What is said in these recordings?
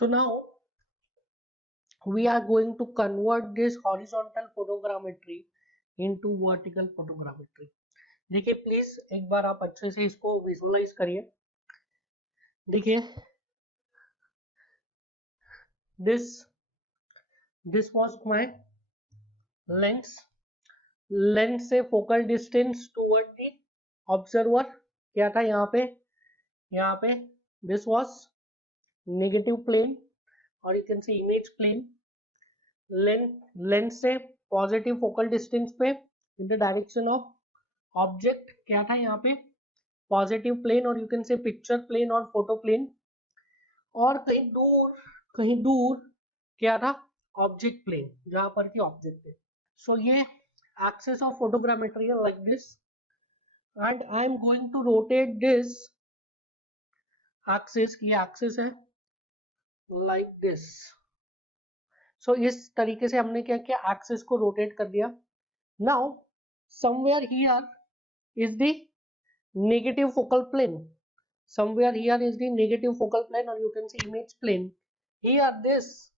So now we are going to convert this horizontal photogrammetry into vertical photogrammetry. देखिए please एक बार आप अच्छे से इसको विजुअलाइज करिए. देखिए this was my lens. Lens से focal distance toward the observer क्या था यहाँ पे दिस वाज नेगेटिव प्लेन और you can see image plane. Lens से पॉजिटिव फोकल डिस्टेंस पे in the direction of object क्या था यहाँ पे पॉजिटिव प्लेन और you can say picture plane और फोटो प्लेन. और कहीं दूर क्या था ऑब्जेक्ट प्लेन जहां पर की ऑब्जेक्ट है. सो ये एक्सिस ऑफ फोटोग्रामेट्री है like this and I am going to rotate this axis की एक्सिस है लाइक दिस. सो इस तरीके से हमने क्या किया एक्सिस को रोटेट कर दिया. Now somewhere here is the negative focal plane. Somewhere here is the negative focal plane or you can see image plane. Here this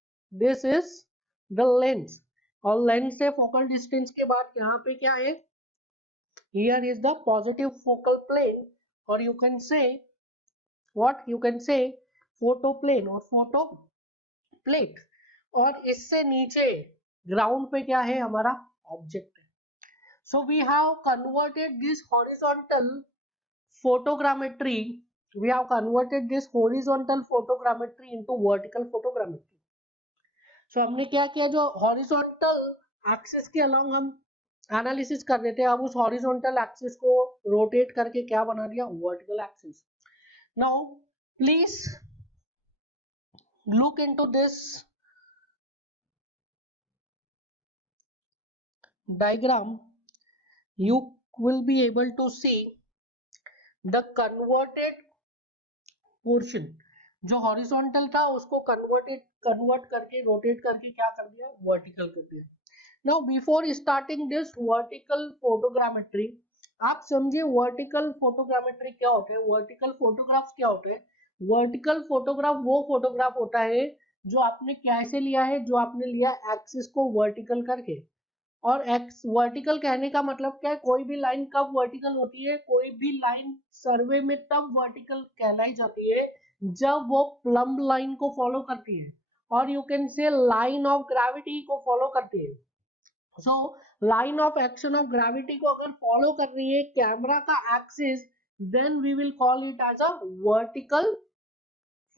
is the lens और lens से focal distance के बाद यहाँ पे क्या है here is the positive focal plane or you can say what you can say photo plane और photo plate. और इससे नीचे ground पे क्या है हमारा object है. So we have converted this horizontal photogrammetry into vertical photogrammetry. So हमने क्या किया जो horizontal axis के along हम एनालिसिस कर रहे थे अब उस horizontal axis को रोटेट करके क्या बना दिया vertical axis. Now please look into this diagram. You will be able to see the converted portion जो हॉरिजॉन्टल था उसको कन्वर्ट करके रोटेट करके क्या कर दिया वर्टिकल कर दिया. Now before starting this vertical photogrammetry आप समझिए वर्टिकल फोटोग्रामेट्री क्या होता है. वर्टिकल फोटोग्राफ क्या होता है. वर्टिकल फोटोग्राफ वो फोटोग्राफ होता है जो आपने कैसे लिया है जो आपने लिया एक्सिस को वर्टिकल करके. और एक्स वर्टिकल कहने का मतलब क्या है कोई भी लाइन कब वर्टिकल होती है कोई भी लाइन सर्वे में तब वर्टिकल कहलाई जाती है जब वो प्लम्ब लाइन को फॉलो करती है और you can say line of gravity को फॉलो करती है. So line of action of gravity को अगर फॉलो कर रही है कैमरा का axis then we will call it as a vertical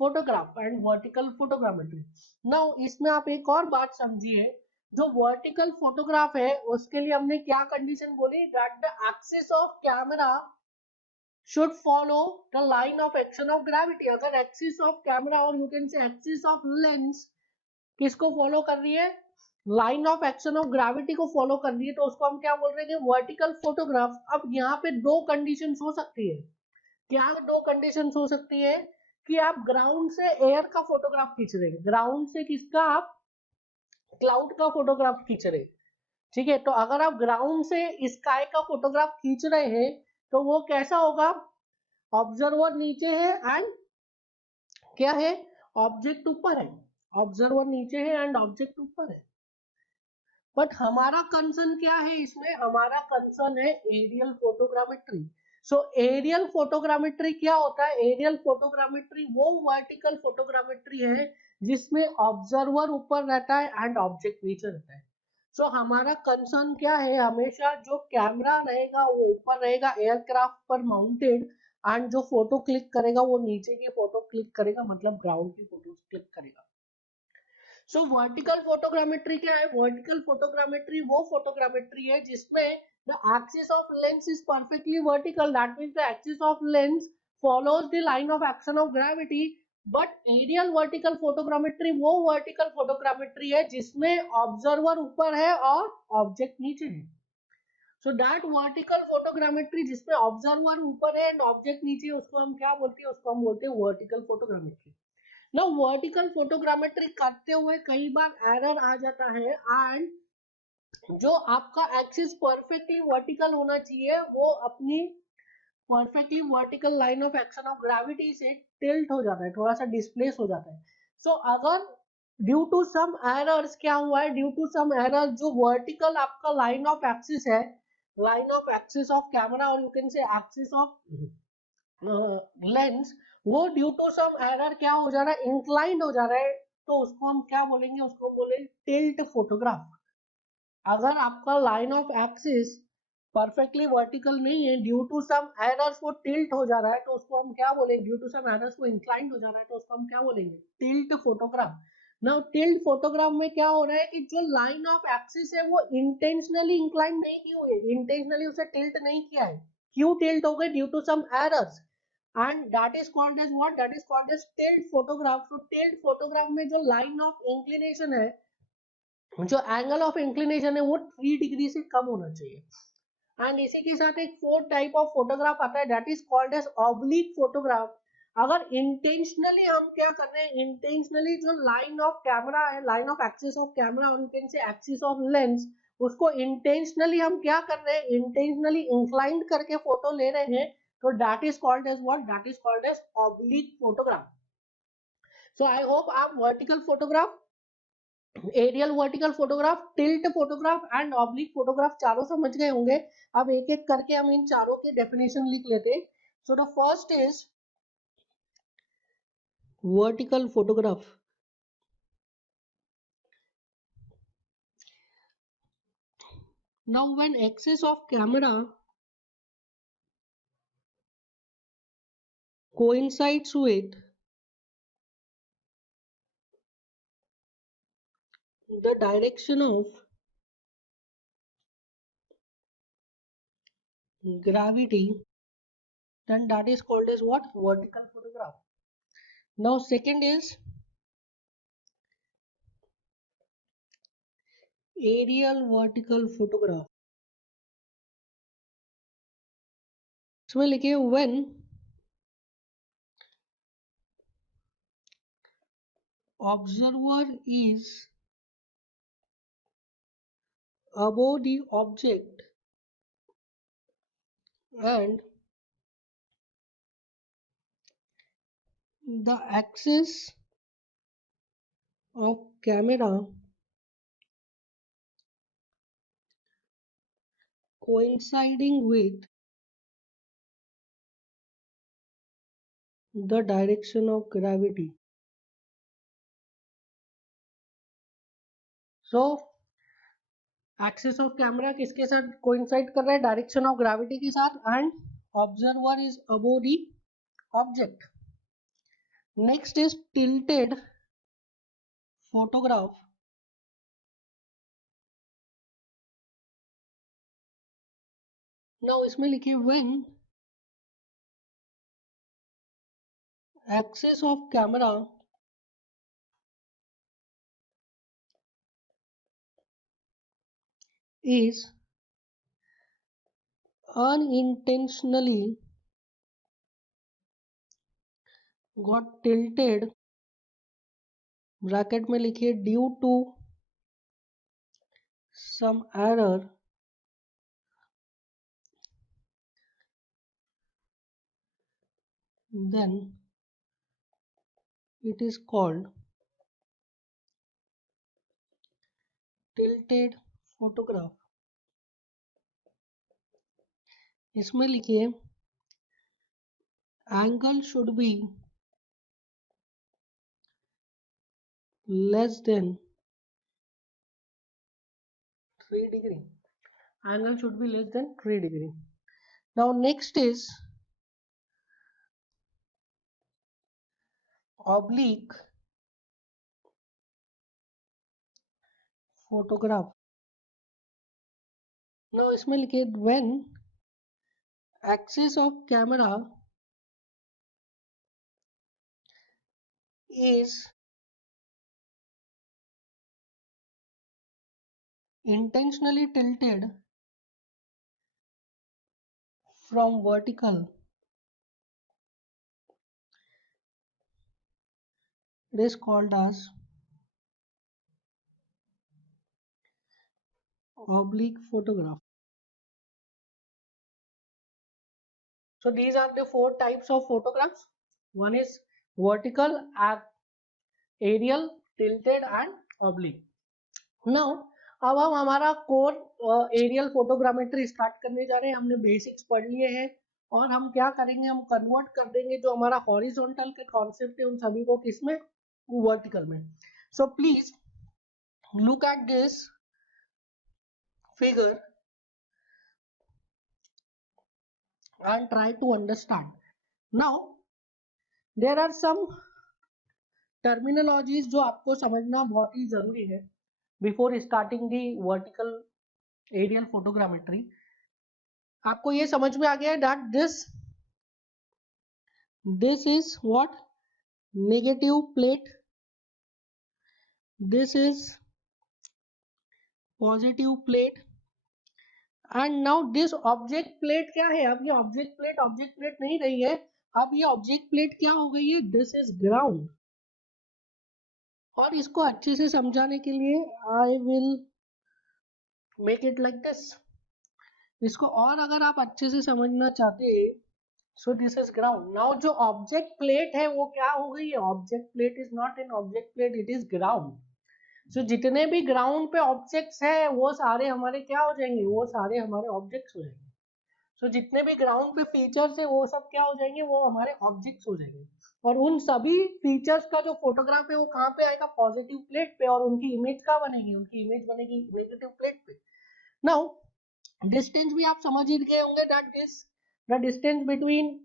photograph and vertical photogrammetry. Now इसमें आप एक और बात समझिए जो वर्टिकल फोटोग्राफ है उसके लिए हमने क्या कंडीशन बोली that the axis of camera should follow the line of action of gravity. अगर एक्सिस ऑफ कैमरा और you can say axis of lens किसको फॉलो कर रही है line of action of gravity को फॉलो कर रही है तो उसको हम क्या बोल रहे हैं वर्टिकल फोटोग्राफ. अब यहाँ पे दो कंडीशन हो सकती है. क्या दो कंडीशन हो सकती है कि आप ग्राउंड से एयर का फोटोग्राफ खींच रहे हैं ग्राउंड से किसका आप क्लाउड का फोटोग्राफ खींच रहे. ठीक है तो अगर आप ग्राउंड से स्काई का फोटोग्राफ खींच रहे हैं तो वो कैसा होगा ऑब्जर्वर नीचे है एंड क्या है ऑब्जेक्ट ऊपर है. ऑब्जर्वर नीचे है एंड ऑब्जेक्ट ऊपर है. बट हमारा कंसर्न क्या है इसमें हमारा कंसर्न है एरियल फोटोग्रामेट्री. सो एरियल फोटोग्रामेट्री क्या होता है एरियल फोटोग्रामेट्री वो वर्टिकल फोटोग्रामेट्री है जिसमें ऑब्जर्वर ऊपर रहता है एंड ऑब्जेक्ट नीचे रहता है. सो हमारा कंसर्न क्या है हमेशा जो कैमरा रहेगा वो ऊपर रहेगा एयरक्राफ्ट पर माउंटेड एंड जो फोटो क्लिक करेगा वो नीचे की फोटो क्लिक करेगा मतलब ग्राउंड की फोटो क्लिक करेगा. सो वर्टिकल फोटोग्रामेट्री क्या है वर्टिकल फोटोग्रामेट्री वो फोटोग्रामेट्री है जिसमें the axis of lens is perfectly vertical that means the axis of lens follows the line of action of gravity. but aerial vertical photogrammetry वो vertical photogrammetry है जिसमें observer ऊपर है और ऑब्जेक्ट नीचे है. so that vertical photogrammetry जिसमें observer ऊपर है एंड ऑब्जेक्ट नीचे है उसको हम क्या बोलते हैं उसको हम बोलते हैं vertical photogrammetry. now vertical photogrammetry करते हुए कई बार एरर आ जाता है एंड जो आपका एक्सिस परफेक्टली वर्टिकल होना चाहिए वो अपनी perfectly vertical line of action of gravity से टिल्ट हो जाता है थोड़ा सा डिस्प्लेस हो जाता है. सो अगर ड्यू टू सम एरर्स क्या हुआ है, ड्यू टू सम एरर जो वर्टिकल आपका लाइन ऑफ एक्सिस है, line of axis of camera और you can say axis of lens, वो ड्यू टू सम एरर क्या हो जा रहा है, इंक्लाइंड हो जा रहा है, तो उसको हम क्या बोलेंगे, उसको हम बोलेंगे टिल्ट फोटोग्राफ। अगर आपका line of axis perfectly vertical नहीं है, ड्यू टू सम एरर्स वो टिल्ट हो जा रहा है, तो उसको हम क्या बोलेंगे, ड्यू टू सम एरर्स वो इंक्लाइंड हो जा रहा है, तो उसको हम क्या बोलेंगे, tilt photograph. Now tilt photograph में क्या हो रहा है कि जो लाइन ऑफ एक्सिस है वो इंटेंशनली इंक्लाइंड नहीं की हुई है, इंटेंशनली उसे टिल्ट नहीं किया है, क्यों टिल्ट हो गए, due to some errors, and that is called as what, that is called as tilt photograph. तो टिल्ट फोटोग्राफ में जो लाइन ऑफ इंक्लिनेशन है, जो एंगल ऑफ इंक्लिनेशन है वो 3 डिग्री से कम होना चाहिए। एंड इसी के साथ एक फोर्थ टाइप ऑफ फोटोग्राफ आता है, that is called as oblique photograph. अगर इंटेंशनली हम क्या कर रहे हैं, इंटेंशनली जो लाइन ऑफ कैमरा है, line of axis of camera और you can say axis of lens, उसको इंटेंशनली हम क्या कर रहे हैं, इंटेंशनली इंक्लाइंड करके फोटो ले रहे हैं, तो that is called as what, that is called as oblique photograph. So I hope आप vertical photograph, aerial vertical photograph, tilt photograph and oblique photograph चारों समझ गए होंगे। अब एक एक करके हम इन चारों के डेफिनेशन लिख लेते हैं। So the first is vertical photograph. Now when axis of camera coincides with the direction of gravity, then that is called as what, vertical photograph. Now second is aerial vertical photograph। इसमें लिखिए when observer is above the object and the axis of camera coinciding with the direction of gravity। So axis of camera किसके साथ coincide कर रहा है, direction of gravity के साथ, and observer is above the object. Next is tilted photograph. Now इसमें लिखिए when axis of camera is unintentionally got tilted, bracket में लिखिए due to some error, then it is called tilted photograph। इसमें लिखिए angle should be less than 3 degree, angle should be less than 3 degree। Now next is oblique photograph। now इसमें लिखिए when axis of camera is intentionally tilted from vertical, it is called as oblique photograph। So these are the 4 types of photographs. One is vertical, aerial, tilted and oblique. Now अब हम हमारा core aerial photogrammetry start करने जा रहे हैं। हमने basics पढ़ लिए हैं और हम क्या करेंगे, हम कन्वर्ट कर देंगे जो हमारा हॉरिजॉन्टल के कॉन्सेप्ट है उन सभी को किसमें, वर्टिकल में। So please look at this figure and try to understand. Now there are some terminologies जो आपको समझना बहुत ही जरूरी है before starting the vertical aerial photogrammetry. आपको ये समझ में आ गया है that this is what negative plate, this is positive plate and now this object plate क्या है, अब ये object plate नहीं रही है, अब ये object plate क्या हो गई है, this is ground। और इसको अच्छे से समझाने के लिए I will make it like this। इसको और अगर आप अच्छे से समझना चाहते हैं, so this is ground. Now जो ऑब्जेक्ट प्लेट है वो क्या हो गई है, object plate is not an object plate, it is ground. So जितने भी ग्राउंड पे ऑब्जेक्ट्स है वो सारे हमारे क्या हो जाएंगे, वो सारे हमारे ऑब्जेक्ट्स हो जाएंगे। सो जितने भी ग्राउंड पे फीचर्स है वो सब क्या हो जाएंगे, वो हमारे ऑब्जेक्ट्स हो जाएंगे। और उन सभी फीचर्स का जो फोटोग्राफ है वो कहाँ पे आएगा, पॉजिटिव प्लेट पे, और उनकी इमेज कहाँ बनेगी, उनकी इमेज बनेगी नेगेटिव प्लेट पे। नाउ डिस्टेंस भी आप समझ ही गए होंगे, that is the distance between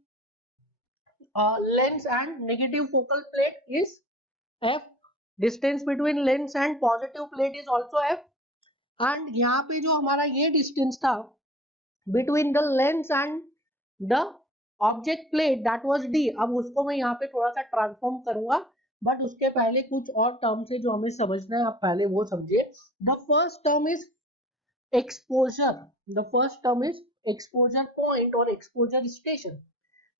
lens and negative focal plate is f, distance between lens and positive plate is also f, and यहाँ पे जो हमारा ये distance था between the lens and the object plate that was d। अब उसको मैं यहाँ पे थोड़ा सा ट्रांसफॉर्म करूंगा, बट उसके पहले कुछ और टर्म्स है जो हमें समझना है, आप पहले वो समझिए। The first term is exposure, the first term is exposure point और exposure station.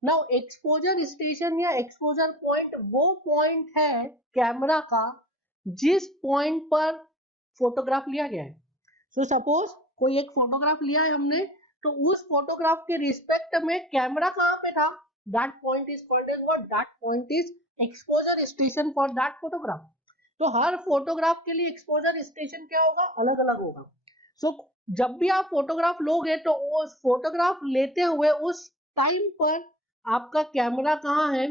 Now exposure station या एक्सपोजर पॉइंट वो पॉइंट है कैमरा का जिस पॉइंट पर फोटोग्राफ लिया गया है। सो सपोज कोई एक फोटोग्राफ लिया है हमने, तो उस फोटोग्राफ के रिस्पेक्ट में कैमरा कहाँ पे था, that point is called as what, that point is exposure station for that photograph. तो हर फोटोग्राफ के लिए एक्सपोजर स्टेशन क्या होगा, अलग अलग होगा। सो जब भी आप फोटोग्राफ लोगे तो उस फोटोग्राफ लेते हुए उस टाइम पर आपका कैमरा कहाँ है,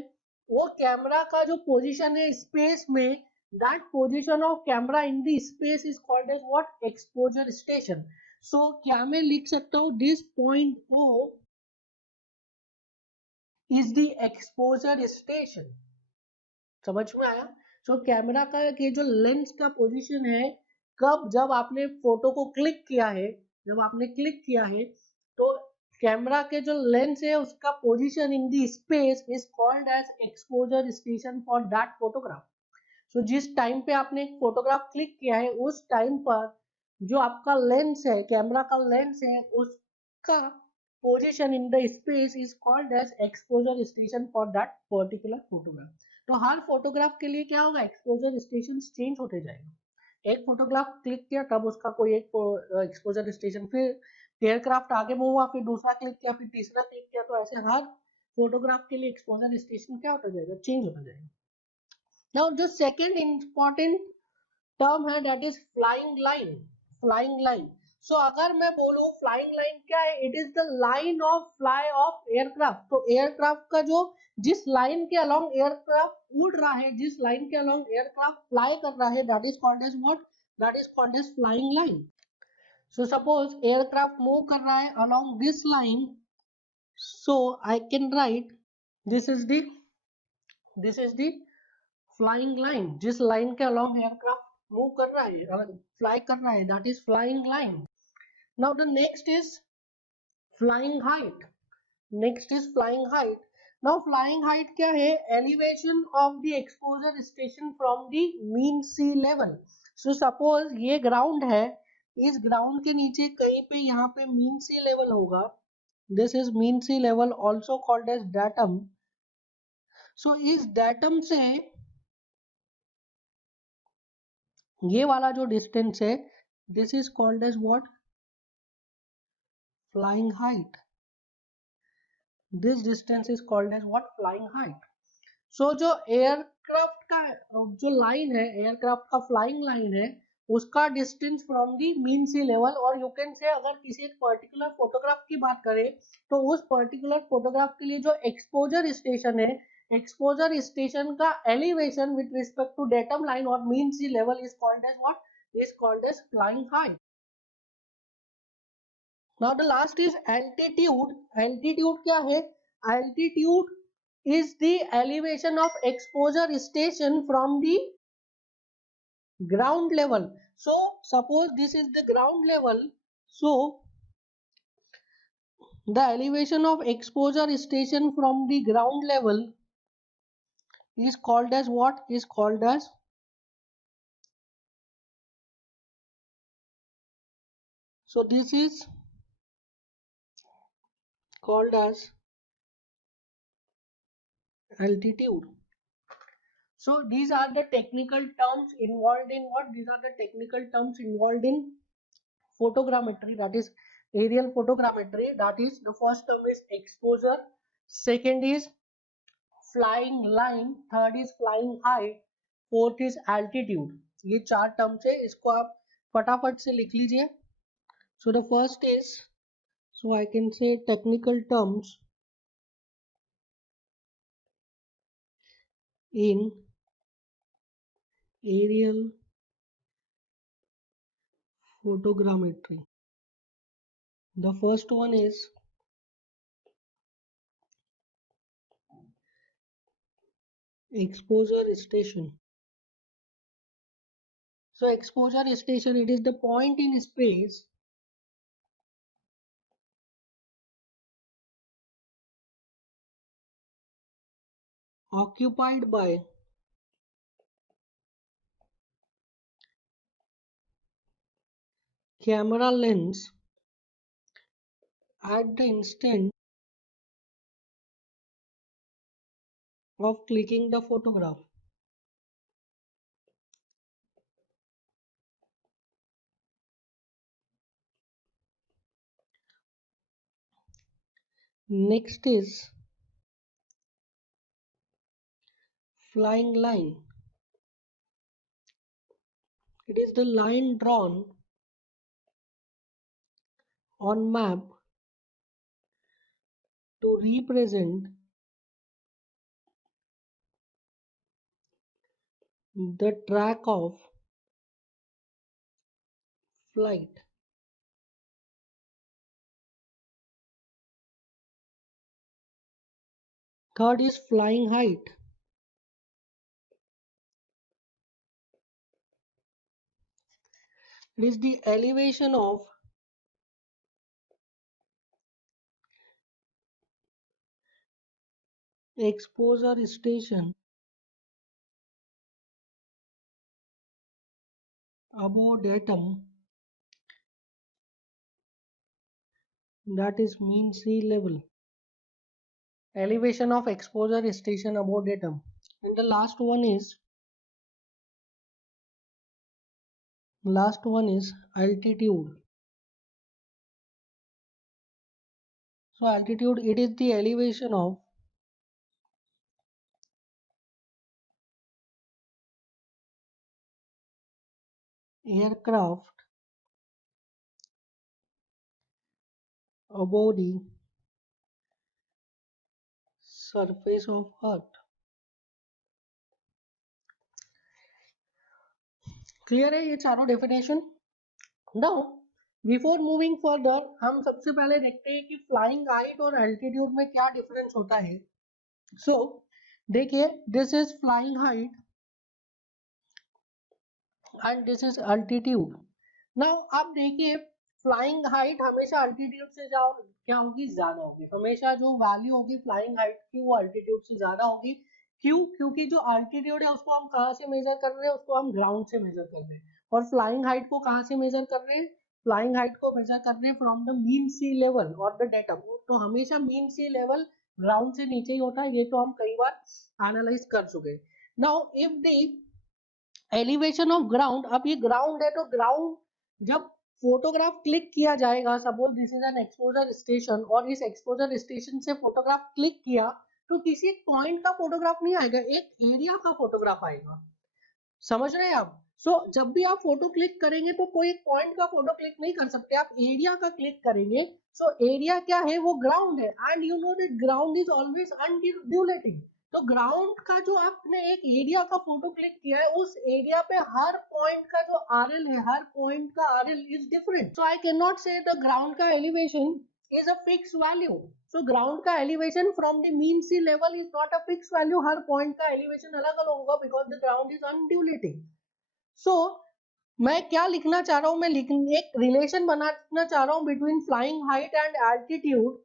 वो कैमरा का जो पोजीशन है स्पेस में, that position of camera in the space is called as what, exposure station. So क्या मैं लिख सकता हूँ, this point O is the exposure station. समझ में आया। सो कैमरा का ये जो लेंस का पोजीशन है, कब, जब आपने फोटो को क्लिक किया है, जब आपने क्लिक किया है तो कैमरा के जो लेंस है उसका position in the space is called as exposure station for that photograph. So जिस टाइम पे आपने एक फोटोग्राफ क्लिक किया है उस टाइम पर जो आपका लेंस है, कैमरा का लेंस है, उसका position in the space is called as exposure station for that particular photograph. तो हर फोटोग्राफ के लिए क्या होगा, एक्सपोजर स्टेशन चेंज होते जाएगा। एक फोटोग्राफ क्लिक किया तब उसका कोई एक एक्सपोजर स्टेशन, फिर एयरक्राफ्ट आगे मूव हुआ, फिर दूसरा क्लिक किया, फिर तीसरा क्लिक किया, तो ऐसे हर फोटोग्राफ के लिए एक्सपोजर स्टेशन क्या होता जाएगा, चेंज होता जाएगा। नाउ जो सेकंड इंपॉर्टेंट टर्म है that is flying line. Flying line, so अगर मैं बोलूं फ्लाइंग लाइन क्या है, it is the line of fly of aircraft. तो एयरक्राफ्ट का जो जिस लाइन के अलोंग एयरक्राफ्ट उड़ रहा है, जिस लाइन के अलोंग एयरक्राफ्ट फ्लाई कर रहा है, that is called as what, that is called as flying line. So suppose aircraft move कर रहा है along this line, so I can write this is the flying line। जिस line के along aircraft move कर रहा है, fly कर रहा है, that is flying line। Now the next is flying height। Next is flying height। Now flying height क्या है, elevation of the exposure station from the mean sea level। So suppose ये ground है, इस ground के नीचे कहीं पे यहाँ पे मीन सी लेवल होगा, this is mean sea level also called as datum. So इस डेटम से ये वाला जो डिस्टेंस है, this is called as what, flying height. This distance is called as what, flying height. So जो aircraft का जो लाइन है, एयरक्राफ्ट का फ्लाइंग लाइन है, उसका distance from the mean sea level, और यू कैन से अगर किसी एक पर्टिकुलर फोटोग्राफ की बात करें तो उस पर्टिकुलर फोटोग्राफ के लिए जो एक्सपोजर स्टेशन है, एक्सपोजर स्टेशन का elevation with respect to datum line और mean sea level is called as what, is called as flying height. Now the last is altitude. Altitude क्या है? Altitude is the elevation of exposure station from the ground level. So suppose this is the ground level. So the elevation of exposure station from the ground level is called as what? Is called as, so this is called as altitude. So these are the technical terms involved in what? These are the technical terms involved in photogrammetry, that is aerial photogrammetry. That is, the first term is exposure, second is flying line, third is flying height, fourth is altitude. ये चार terms है, इसको आप फटाफट से लिख लीजिए. So the first is, so I can say technical terms in aerial photogrammetry. The first one is exposure station. So exposure station, it is the point in space occupied by camera lens at the instant of clicking the photograph. Next is flying line. It is the line drawn on map to represent the track of flight. Third is flying height. It is the elevation of exposure station above datum, that is mean sea level. Elevation of exposure station above datum. And the last one is altitude. So altitude, it is the elevation of aircraft above the surface of earth. Clear है ये चारों definition. Now before moving further, हम सबसे पहले देखते हैं कि flying height और एल्टीट्यूड में क्या डिफरेंस होता है. सो देखिए, this is flying height and this is altitude. Now आप देखिए, फ्लाइंग हाइट हमेशा अल्टीट्यूड से क्या होगी, ज्यादा होगी. हमेशा जो वैल्यू होगी फ्लाइंग हाइट की वो अल्टीट्यूड से ज्यादा होगी. क्यों? क्योंकि जो अल्टीट्यूड है उसको हम कहाँ से मेजर कर रहे हैं, उसको हम ग्राउंड से मेजर कर रहे हैं. और फ्लाइंग हाइट को कहाँ से मेजर कर रहे हैं, फ्लाइंग हाइट को मेजर कर रहे हैं from the mean sea level और द डेटम. तो हमेशा मीन सी लेवल ग्राउंड से नीचे ही होता है, ये तो हम कई बार एनालाइज कर चुके हैं. Now if the elevation of ground, अब ये ग्राउंड है तो ग्राउंड जब फोटोग्राफ क्लिक किया जाएगा, suppose this is an exposure station और इस एक्सपोजर स्टेशन से फोटोग्राफ क्लिक किया, तो किसी एक पॉइंट का फोटोग्राफ नहीं आएगा, एक एरिया का फोटोग्राफ आएगा। समझ रहे हैं आप? जब भी आप फोटो क्लिक करेंगे तो कोई एक पॉइंट का फोटो क्लिक नहीं कर सकते, आप एरिया का क्लिक करेंगे। एरिया क्या है? वो ग्राउंड है, and you know that ground is always undulating. तो ग्राउंड का जो आपने एक एरिया का फोटो क्लिक किया है, उस एरिया पे हर पॉइंट का जो आरएल है, हर पॉइंट का RL is different. So I can not से द ग्राउंड का elevation is a fixed value. So ground का elevation from the mean sea level is not a fixed value. Her point का elevation अलग अलग होगा because the ground is undulating. So मैं क्या लिखना चाह रहा हूँ? मैं एक रिलेशन बनाना चाह रहा हूँ between flying height and altitude.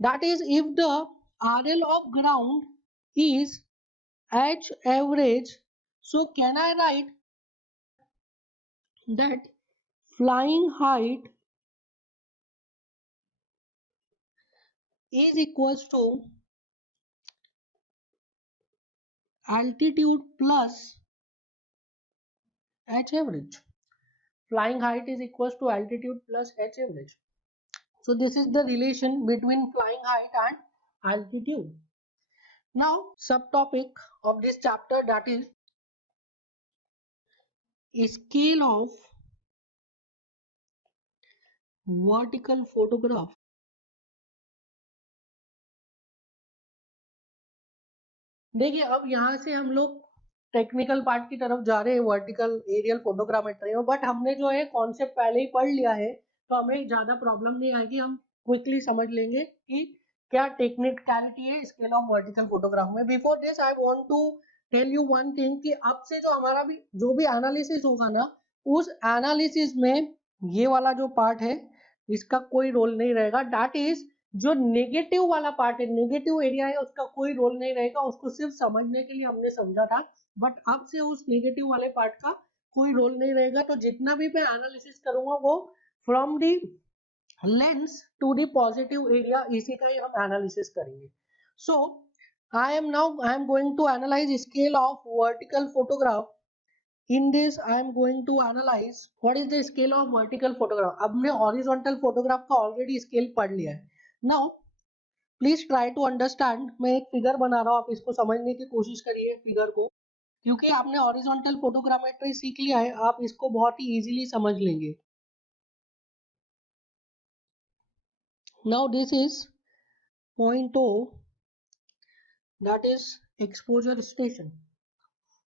That is, if the RL of ground is H average, so can I write that flying height is equals to altitude plus H average? Flying height is equals to altitude plus H average. So this is the relation between flying height and altitude. Now subtopic of this chapter, that is scale of vertical photograph. देखिए अब यहाँ से हम लोग technical part की तरफ जा रहे हैं, वर्टिकल एरियल फोटोग्रामेट्री में, बट हमने जो है कॉन्सेप्ट पहले ही पढ़ लिया है, तो हमें ज़्यादा प्रॉब्लम नहीं आएगी, हम क्विकली समझ लेंगे कि क्या टेक्निकलिटी है स्केल ऑफ वर्टिकल फोटोग्राफ में। Before this I want to tell you one thing कि अब से जो हमारा भी जो भी एनालिसिस होगा ना, उस एनालिसिस में ये वाला जो पार्ट है इसका कोई रोल नहीं रहेगा। दैट इज जो नेगेटिव वाला पार्ट है, नेगेटिव एरिया है, उसका कोई रोल नहीं रहेगा, उसको सिर्फ समझने के लिए हमने समझा था, बट अब से उस नेगेटिव वाले पार्ट का कोई रोल नहीं रहेगा। तो जितना भी मैं एनालिसिस करूंगा वो from the lens to the positive area, इसी का ही हम एनालिसिस करेंगे। So I am going to analyse scale of vertical photograph. In this I am going to analyze what is the scale of vertical photograph. अब हमने horizontal photograph का already scale पढ़ लिया है। Now please try to understand, मैं एक figure बना रहा हूँ, आप इसको समझने की कोशिश करिए फिगर को, क्योंकि आपने हॉरिजॉन्टल फोटोग्रामेट्री सीख लिया है, आप इसको बहुत ही इजीली समझ लेंगे। Now this is point O, that is exposure station.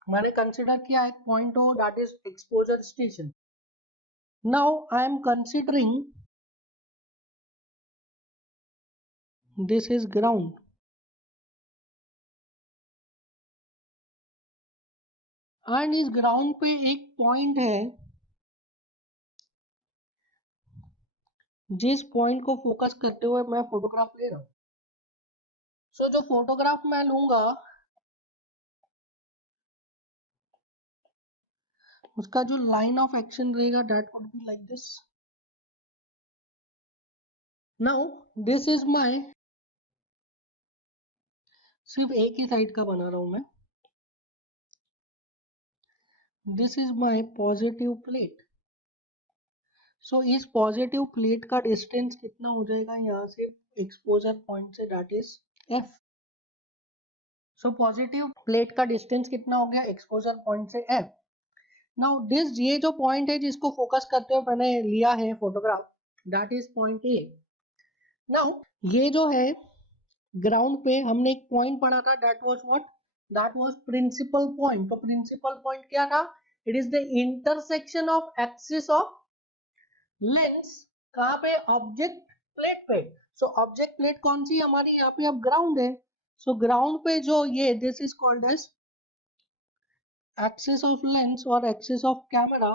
मैंने कंसिडर किया है point O, that is exposure station. Now I am considering this is ground, and इस ग्राउंड पे एक पॉइंट है, जिस पॉइंट को फोकस करते हुए मैं फोटोग्राफ ले रहा हूँ। सो जो फोटोग्राफ मैं लूंगा उसका जो लाइन ऑफ एक्शन रहेगा that would be like this. Now this is my, सिर्फ एक ही साइड का बना रहा हूं मैं, this is my positive plate. So इस पॉजिटिव प्लेट का डिस्टेंस कितना हो जाएगा यहाँ से एक्सपोजर पॉइंट से, that is F. So positive plate का डिस्टेंस कितना हो गया एक्सपोजर पॉइंट से एफ। नाउ दिस, ये जो पॉइंट है जिसको फोकस करते हुए मैंने लिया है photograph, that is point A. Now ये जो है ग्राउंड पे हमने एक पॉइंट पढ़ा था, that was what, that was principal point. तो प्रिंसिपल पॉइंट क्या था? It is the intersection of axis of lens, कहाँ पे? ऑब्जेक्ट प्लेट पे। सो ऑब्जेक्ट प्लेट कौन सी हमारी? यहाँ पे अब ग्राउंड है। सो ग्राउंड पे जो ये this is called as axis of lens और एक्सिस ऑफ कैमरा,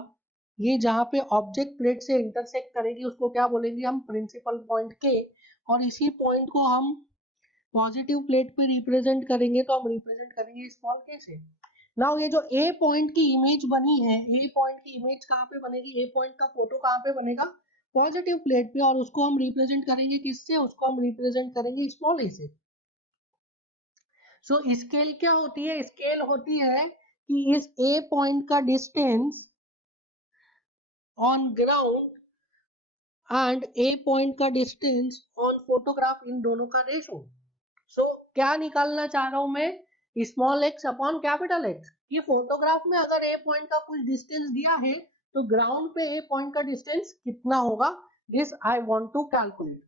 ये जहाँ पे ऑब्जेक्ट प्लेट से इंटरसेक्ट करेगी उसको क्या बोलेंगे हम? प्रिंसिपल पॉइंट के। और इसी पॉइंट को हम पॉजिटिव प्लेट पे रिप्रेजेंट करेंगे, तो हम रिप्रेजेंट करेंगे स्मॉल के से। नाउ ये जो ए पॉइंट की इमेज बनी है, ए पॉइंट की इमेज कहाँ पे बनेगी? ए पॉइंट का फोटो कहाँ पे बनेगा? पॉजिटिव प्लेट पे, और उसको हम रिप्रेजेंट करेंगे किससे? उसको हम रिप्रेजेंट करेंगे स्मॉल ए से। सो स्केल क्या होती है? स्केल होती है कि इस ए पॉइंट का distance on ground and A point का डिस्टेंस ऑन फोटोग्राफ, इन दोनों का रेशो। सो क्या निकालना चाह रहा हूं मैं, small X upon capital x. ये फोटोग्राफ में अगर ए पॉइंट का कुछ डिस्टेंस दिया है तो ग्राउंड पे ए पॉइंट का डिस्टेंस कितना होगा, this I want to calculate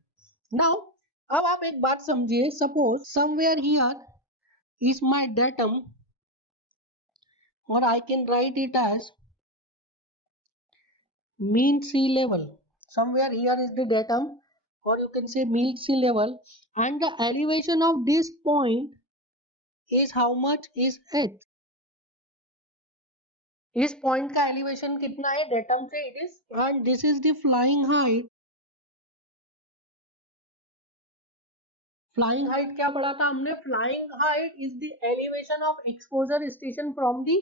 now. अब आप एक बात समझिए, suppose somewhere here is my datum, or I can write it as mean sea level. Somewhere here is the datum, or you can say mean sea level, and the elevation of this point is how much is h. इस point का elevation कितना है datum से, it is, and this is the flying height. Flying height क्या पढ़ा था हमने, flying height is the elevation of exposure station from the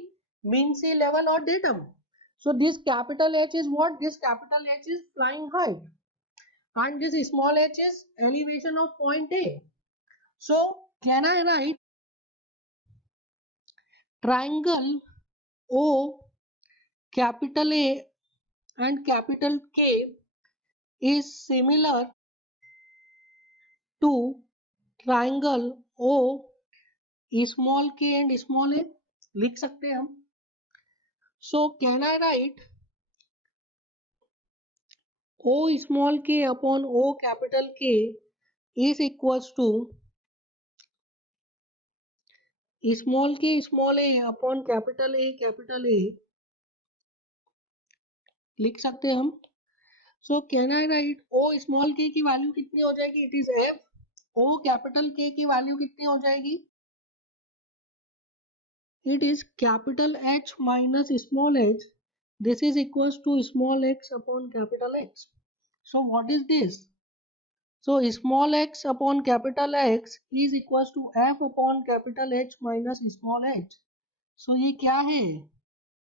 mean sea level और datum. So this capital H is what? This capital H is flying height and this small h is elevation of point A. So can I write triangle O capital A and capital K is similar to triangle O small k and small a, लिख सकते हैं हम। So can I write O small k upon O capital K is equals to small a upon capital A लिख सकते हैं हम। So can I write O small K की value कितनी हो जाएगी, it is F. O capital K की value कितनी हो जाएगी, it is capital H minus small H, this is equals to small X upon capital X. So what is this, so small X upon capital X is equals to F upon capital H minus small H. So ये क्या है,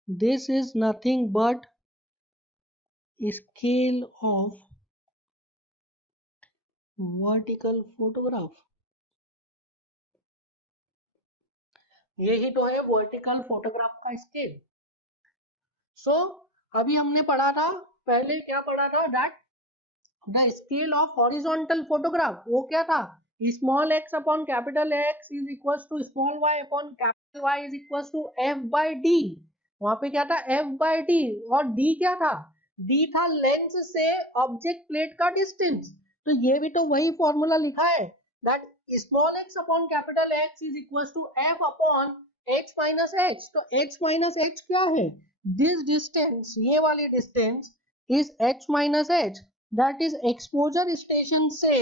this is nothing but scale of vertical photograph. यही तो है vertical photograph का scale. So अभी हमने पढ़ा था, पहले क्या पढ़ा था, that the scale of horizontal photograph वो क्या था, small X upon capital X is equals to small Y upon capital Y is equals to F by D. वहां पे क्या था, एफ बाय डी, और डी क्या था, डी था लेंस से ऑब्जेक्ट प्लेट का डिस्टेंस। तो ये भी तो वही फॉर्मूला लिखा है, that small X upon capital X is equals to F upon H minus H. तो एच माइनस एच क्या है, दिस डिस्टेंस, ये वाली distance is H minus H, that is exposure station से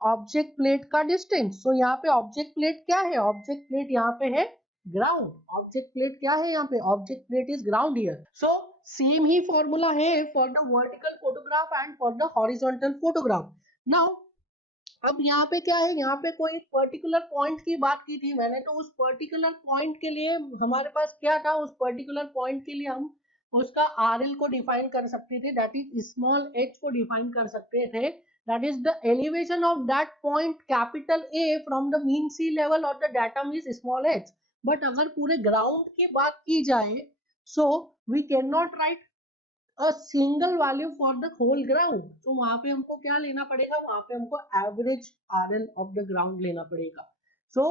ऑब्जेक्ट प्लेट का distance. So यहाँ पे object plate क्या है, ऑब्जेक्ट प्लेट यहाँ पे है ग्राउंड। ऑब्जेक्ट प्लेट क्या है यहाँ पे, object plate is ground here. So same ही फॉर्मूला है for the vertical photograph and for the horizontal photograph. Now अब यहाँ पे क्या है, यहाँ पे कोई पर्टिकुलर पॉइंट की बात की थी मैंने, तो उस पर्टिकुलर पॉइंट के लिए हमारे पास क्या था, उस पर्टिकुलर पॉइंट के लिए हम उसका RL को डिफाइन कर सकते थे, दैट इज स्मॉल h को डिफाइन कर सकते थे, that is the elevation of that point capital A from the mean sea level और the datum is small h। But अगर पूरे ग्राउंड की बात की जाए, so we can not write a single value for the whole ground. तो वहां पे हमको क्या लेना पड़ेगा, वहां पे हमको average RL of the ground लेना पड़ेगा। सो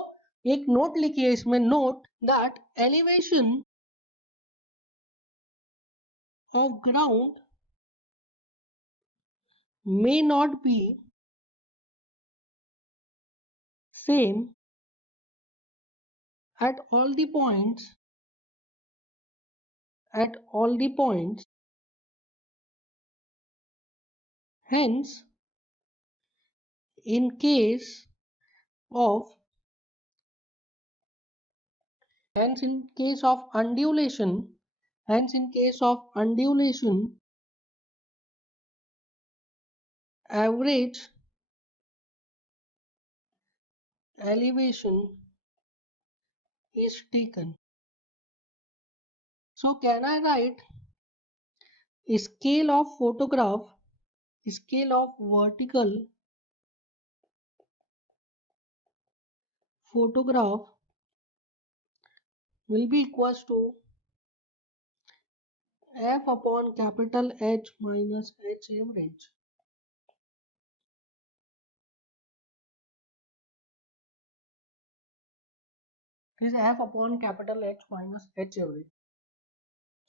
एक नोट लिखिए इसमें, note that elevation of ground may not be same at all the points, at all the points, hence in case of, hence in case of undulation, hence in case of undulation, average elevation is taken. So can I write scale of photograph, scale of vertical photograph will be equals to f upon capital H minus H average. Is F upon capital H minus H average.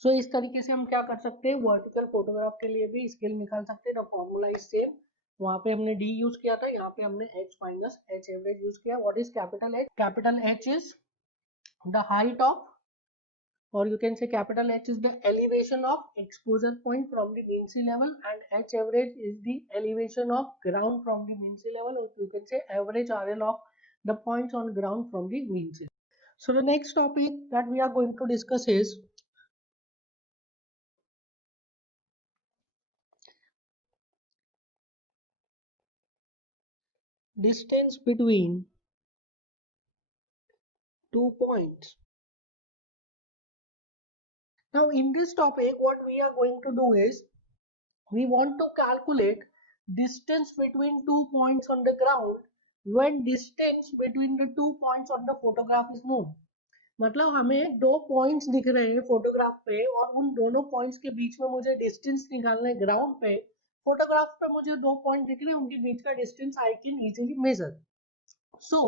So इस तरीके से हम क्या कर सकते हैं, vertical photograph के लिए भी स्केल निकाल सकते हैं। द फॉर्मूला इज सेम, वहां पे हमने डी यूज किया था, यहाँ पे हमने H minus H average use किया। What is capital H? Capital H is the height of, or you can say capital H is the elevation of exposure point from the mean sea level, and H average is the elevation of ground from the mean sea level, or you can say average RL of the points on ground from the mean sea. So the next topic that we are going to discuss is distance between 2 points. Now in this topic what we are going to do is we want to calculate distance between 2 points on the ground when distance between the 2 points on the photograph is known. मतलब हमें दो points दिख रहे हैं photograph पे और उन दोनों पॉइंट्स के बीच में मुझे डिस्टेंस निकालना है ग्राउंड पे। फोटोग्राफ पे मुझे दो पॉइंट दिख रहे हैं, उनके बीच का distance I can easily measure. So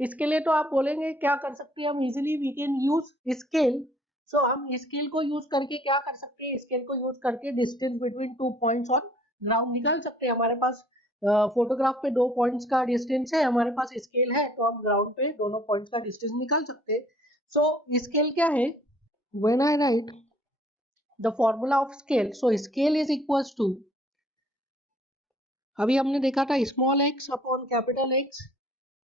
इसके लिए तो आप बोलेंगे क्या कर सकते हैं हम, easily we can use scale. So हम स्केल को यूज करके क्या कर सकते हैं, स्केल को यूज करके distance between 2 points on ground निकाल सकते हैं। हमारे पास फोटोग्राफ पे 2 पॉइंट्स का डिस्टेंस है, हमारे पास स्केल है, तो हम ग्राउंड पे दोनों पॉइंट्स का डिस्टेंस निकाल सकते हैं। सो स्केल क्या है, when I write the formula of scale, so scale is equals to, अभी हमने देखा था small X upon capital X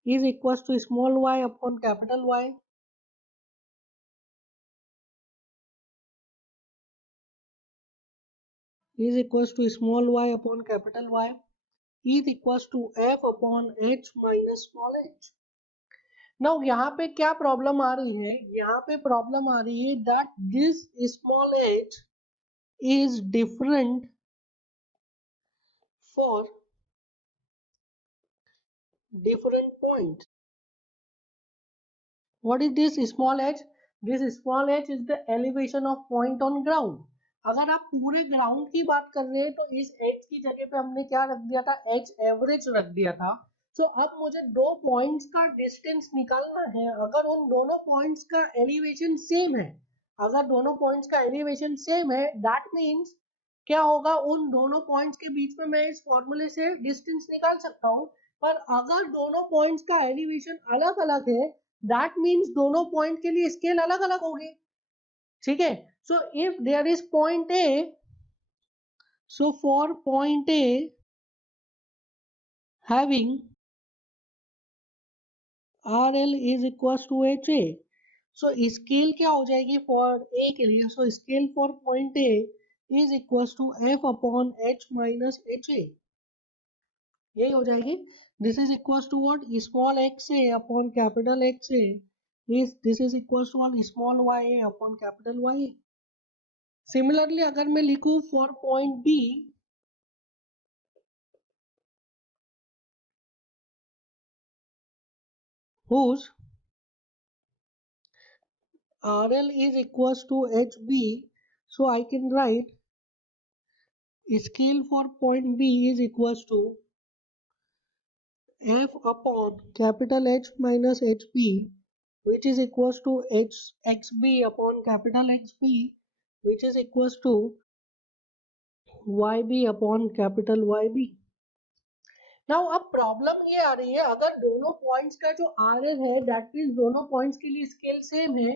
is equals to small y upon capital Y is equals to small y upon capital Y is equals to f upon h minus small h. Now यहाँ पे क्या problem आ रही है, यहाँ पे problem आ रही है that this small h is different for different points. What is this small h? This small h is the elevation of point on ground. अगर आप पूरे ग्राउंड की बात कर रहे हैं तो इस h की जगह पे हमने क्या रख दिया था, h एवरेज रख दिया था। सो अब मुझे दो पॉइंट्स का डिस्टेंस निकालना है। अगर उन दोनों पॉइंट्स का एलिवेशन सेम है, अगर दोनों पॉइंट्स का एलिवेशन सेम है, दैट मीन्स क्या होगा, उन दोनों पॉइंट्स के बीच में मैं इस फॉर्मूले से डिस्टेंस निकाल सकता हूँ। पर अगर दोनों पॉइंट्स का एलिवेशन अलग अलग है, दैट मीन्स दोनों पॉइंट के लिए स्केल अलग अलग होगी। ठीक है, so if there is point A, so for point A having RL is equals to HA, so scale क्या हो जाएगी फॉर ए के लिए, so scale for point A is equals to f upon h minus HA, यही हो जाएगी। This is equals to what, small X A upon capital X A is, this is equals to what, small Y A upon capital Y A. Similarly अगर मैं लिखूं for point B, whose RL is equals to HB, so I can write scale for point B is equals to F upon capital H minus HB, which is equals to XB upon capital XB, which is equals to YB upon capital YB. Now अब problem ये आ रही है, अगर दोनों points का जो RL है that means दोनों पॉइंट्स के लिए स्केल सेम है,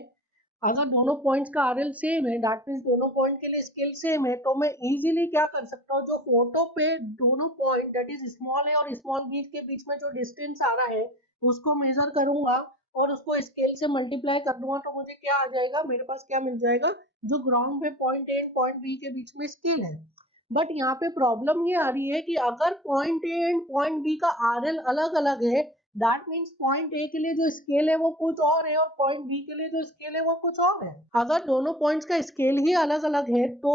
अगर दोनों पॉइंट्स का RL सेम है दैट मीन्स दोनों पॉइंट के लिए स्केल सेम है, तो मैं इजीली क्या कर सकता हूँ, जो फोटो पे दोनों पॉइंट दैट इज स्मॉल ए और स्मॉल बी के बीच में जो डिस्टेंस आ रहा है उसको मेजर करूंगा और उसको स्केल से मल्टीप्लाई कर दूंगा, तो मुझे क्या आ जाएगा, मेरे पास क्या मिल जाएगा, जो ग्राउंड पे point A and point B के बीच में स्केल है। बट यहाँ पे प्रॉब्लम ये आ रही है कि अगर point A and point B का RL अलग अलग है, दैट मीन्स पॉइंट ए के लिए जो स्केल है वो कुछ और है और पॉइंट बी के लिए जो स्केल है वो कुछ और है। अगर दोनों पॉइंट्स का स्केल ही अलग अलग है तो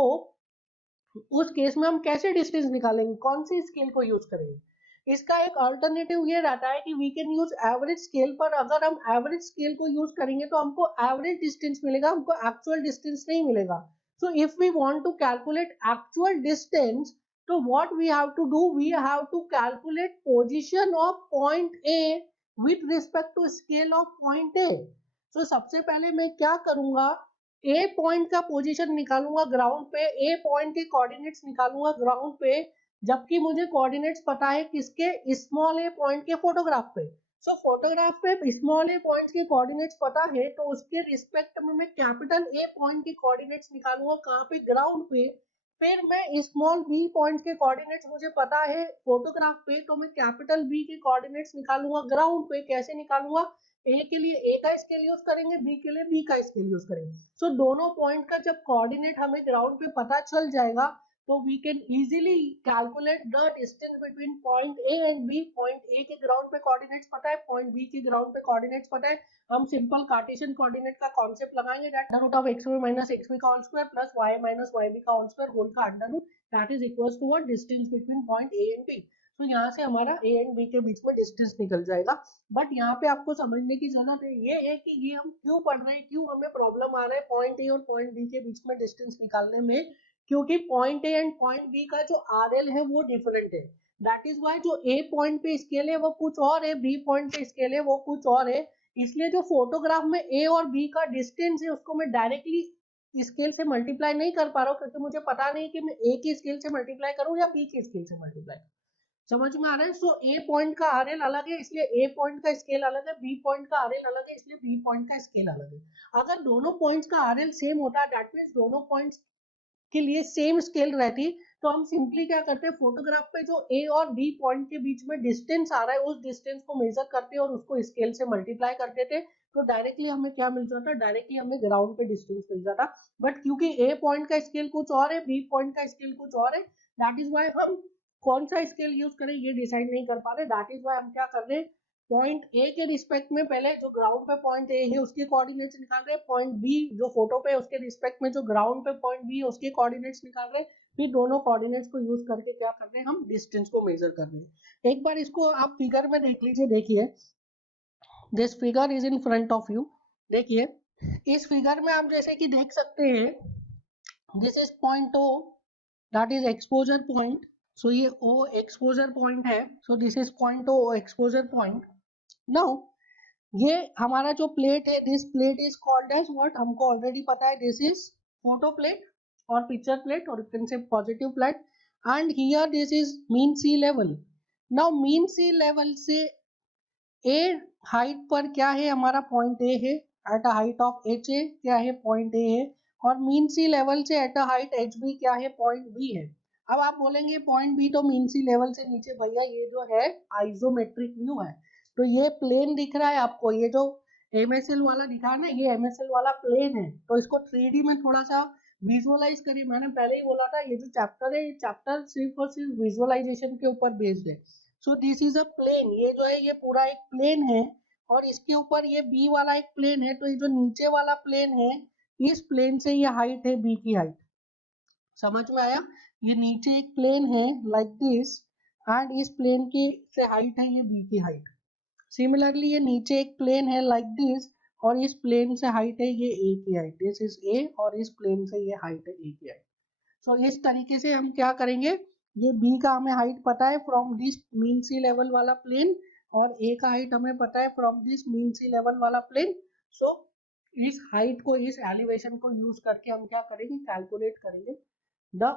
उस केस में हम कैसे डिस्टेंस निकालेंगे, कौन सी स्केल को यूज करेंगे? इसका एक अल्टरनेटिव ये रहता है कि we can use average scale, पर अगर हम एवरेज स्केल को यूज करेंगे तो हमको एवरेज डिस्टेंस मिलेगा, हमको एक्चुअल डिस्टेंस नहीं मिलेगा। So if we want to calculate actual distance, so what we have to do, we have to calculate position of point A with respect to scale of point A. सो सबसे पहले मैं क्या करूंगा, ए point का position निकालूंगा ground पे, ए point के coordinates निकालूंगा ग्राउंड पे, जबकि मुझे कोऑर्डिनेट्स पता है किसके, स्मॉल ए पॉइंट के फोटोग्राफ पे। सो फोटोग्राफ पे स्मॉल ए पॉइंट के कोऑर्डिनेट्स पता है, तो उसके रिस्पेक्ट में मैं कैपिटल ए पॉइंट के कोऑर्डिनेट्स निकालूंगा कहाँ पे, ग्राउंड पे। फिर मैं स्मॉल बी पॉइंट के कोऑर्डिनेट्स मुझे पता है फोटोग्राफ पे, तो मैं कैपिटल बी के कोऑर्डिनेट्स निकालूंगा ग्राउंड पे। कैसे निकालूंगा, ए के लिए ए का स्केल यूज करेंगे, बी के लिए बी का स्केल यूज करेंगे। सो दोनों पॉइंट का जब कोऑर्डिनेट हमें ग्राउंड पे पता चल जाएगा, तो we can easily calculate the distance between point A and B. Point A के ग्राउंड पे कोऑर्डिनेट्स पता है, पॉइंट बी के ग्राउंड पे कोऑर्डिनेट्स पता है, हम सिंपल कार्टेशियन कोऑर्डिनेट का कॉन्सेप्ट लगाएंगे, that under root of xy minus xb का whole square plus y minus yb का होल स्क्वायर होल का under root, that is equals to what, distance between point A and B. तो यहाँ से हमारा ए and B के बीच में डिस्टेंस निकल जाएगा। बट यहाँ पे आपको समझने की जरूरत है ये है कि ये हम क्यों पढ़ रहे हैं, क्यों हमें प्रॉब्लम आ रहा है पॉइंट ए और पॉइंट बी के बीच में डिस्टेंस निकालने में, क्योंकि point A and point B का जो आरएल है वो डिफरेंट है। दैट इज वाई जो ए पॉइंट पे स्केल है वो कुछ और है, बी पॉइंट पे स्केल है वो कुछ और है। इसलिए जो फोटोग्राफ में ए और बी का डिस्टेंस है उसको मैं डायरेक्टली स्केल से मल्टीप्लाई नहीं कर पा रहा हूँ, क्योंकि मुझे पता नहीं कि मैं ए की स्केल से मल्टीप्लाई करूँ या बी की स्केल से मल्टीप्लाई। समझ में आ रहा है। सो ए पॉइंट का आरएल अलग है, इसलिए ए पॉइंट का स्केल अलग है, बी पॉइंट का आरएल अलग है, इसलिए बी पॉइंट का स्केल अलग है। अगर दोनों पॉइंट्स का आरएल सेम होता, दैट मींस दोनों पॉइंट्स के लिए सेम स्केल रहती, तो हम सिंपली क्या करते हैं, फोटोग्राफ पे जो ए और बी पॉइंट के बीच में डिस्टेंस आ रहा है उस डिस्टेंस को मेजर करते और उसको स्केल से मल्टीप्लाई कर देते, तो डायरेक्टली हमें क्या मिल जाता, डायरेक्टली हमें ग्राउंड पे डिस्टेंस मिल जाता। बट क्योंकि ए पॉइंट का स्केल कुछ और है, बी पॉइंट का स्केल कुछ और है, दैट इज वाई हम कौन सा स्केल यूज करें ये डिसाइड नहीं कर पा रहे। दैट इज वाई हम क्या कर रहे हैं, पॉइंट ए के रिस्पेक्ट में पहले जो ग्राउंड पे पॉइंट ए है उसके कोऑर्डिनेट्स निकाल रहे हैं, पॉइंट बी जो फोटो पे उसके रिस्पेक्ट में जो ग्राउंड पे पॉइंट बी है उसके कोऑर्डिनेट्स निकाल रहे हैं, फिर दोनों कोऑर्डिनेट्स को यूज करके क्या कर रहे हैं, हम डिस्टेंस को मेजर कर रहे हैं। एक बार इसको आप फिगर में देख लीजिए, देखिए this figure is in front of you. देखिए इस फिगर में आप जैसे कि देख सकते हैं, this is point O, that is exposure point. So ये ओ एक्सपोजर पॉइंट है, so this is point O exposure point. Now ये हमारा जो प्लेट है, this plate is called as what, हमको ऑलरेडी पता है, दिस इज फोटो प्लेट और पिक्चर प्लेट और can say positive plate, and here this is mean sea level. Now mean sea level से ए हाइट पर क्या है, हमारा पॉइंट ए है, at a height of H A क्या है, पॉइंट ए है, और मीन सी लेवल से at a height H B क्या है, पॉइंट बी है। अब आप बोलेंगे पॉइंट बी तो मीन सी लेवल से नीचे, भैया ये जो है आइसोमेट्रिक व्यू है, तो ये प्लेन दिख रहा है आपको, ये जो एमएसएल वाला दिखा ना, ये एमएसएल वाला प्लेन है, तो इसको 3D में थोड़ा सा विजुअलाइज करिए। मैंने पहले ही बोला था ये जो चैप्टर है, ये चैप्टर सिर्फ और सिर्फ विजुअलाइजेशन के ऊपर बेस्ड है। So this is a plane, ये जो है ये पूरा एक प्लेन है, और इसके ऊपर ये बी वाला एक प्लेन है, तो ये जो नीचे वाला प्लेन है, इस प्लेन से ये हाइट है बी की हाइट। समझ में आया, ये नीचे एक प्लेन है लाइक दिस, एंड इस प्लेन की से हाइट है ये बी की हाइट। सिमिलरली ये नीचे एक प्लेन है लाइक दिस, और इस प्लेन से हाइट है ये ए की हाइट, दिस इज ए, और इस प्लेन से ये हाइट है ए की हाइट। सो इस तरीके से हम क्या करेंगे, ये बी का हमें हाइट पता है from this mean sea level वाला प्लेन, और ए का हाइट हमें पता है from this mean sea level वाला प्लेन। सो इस हाइट को, इस एलिवेशन को यूज करके हम क्या करेंगे, कैलकुलेट करेंगे the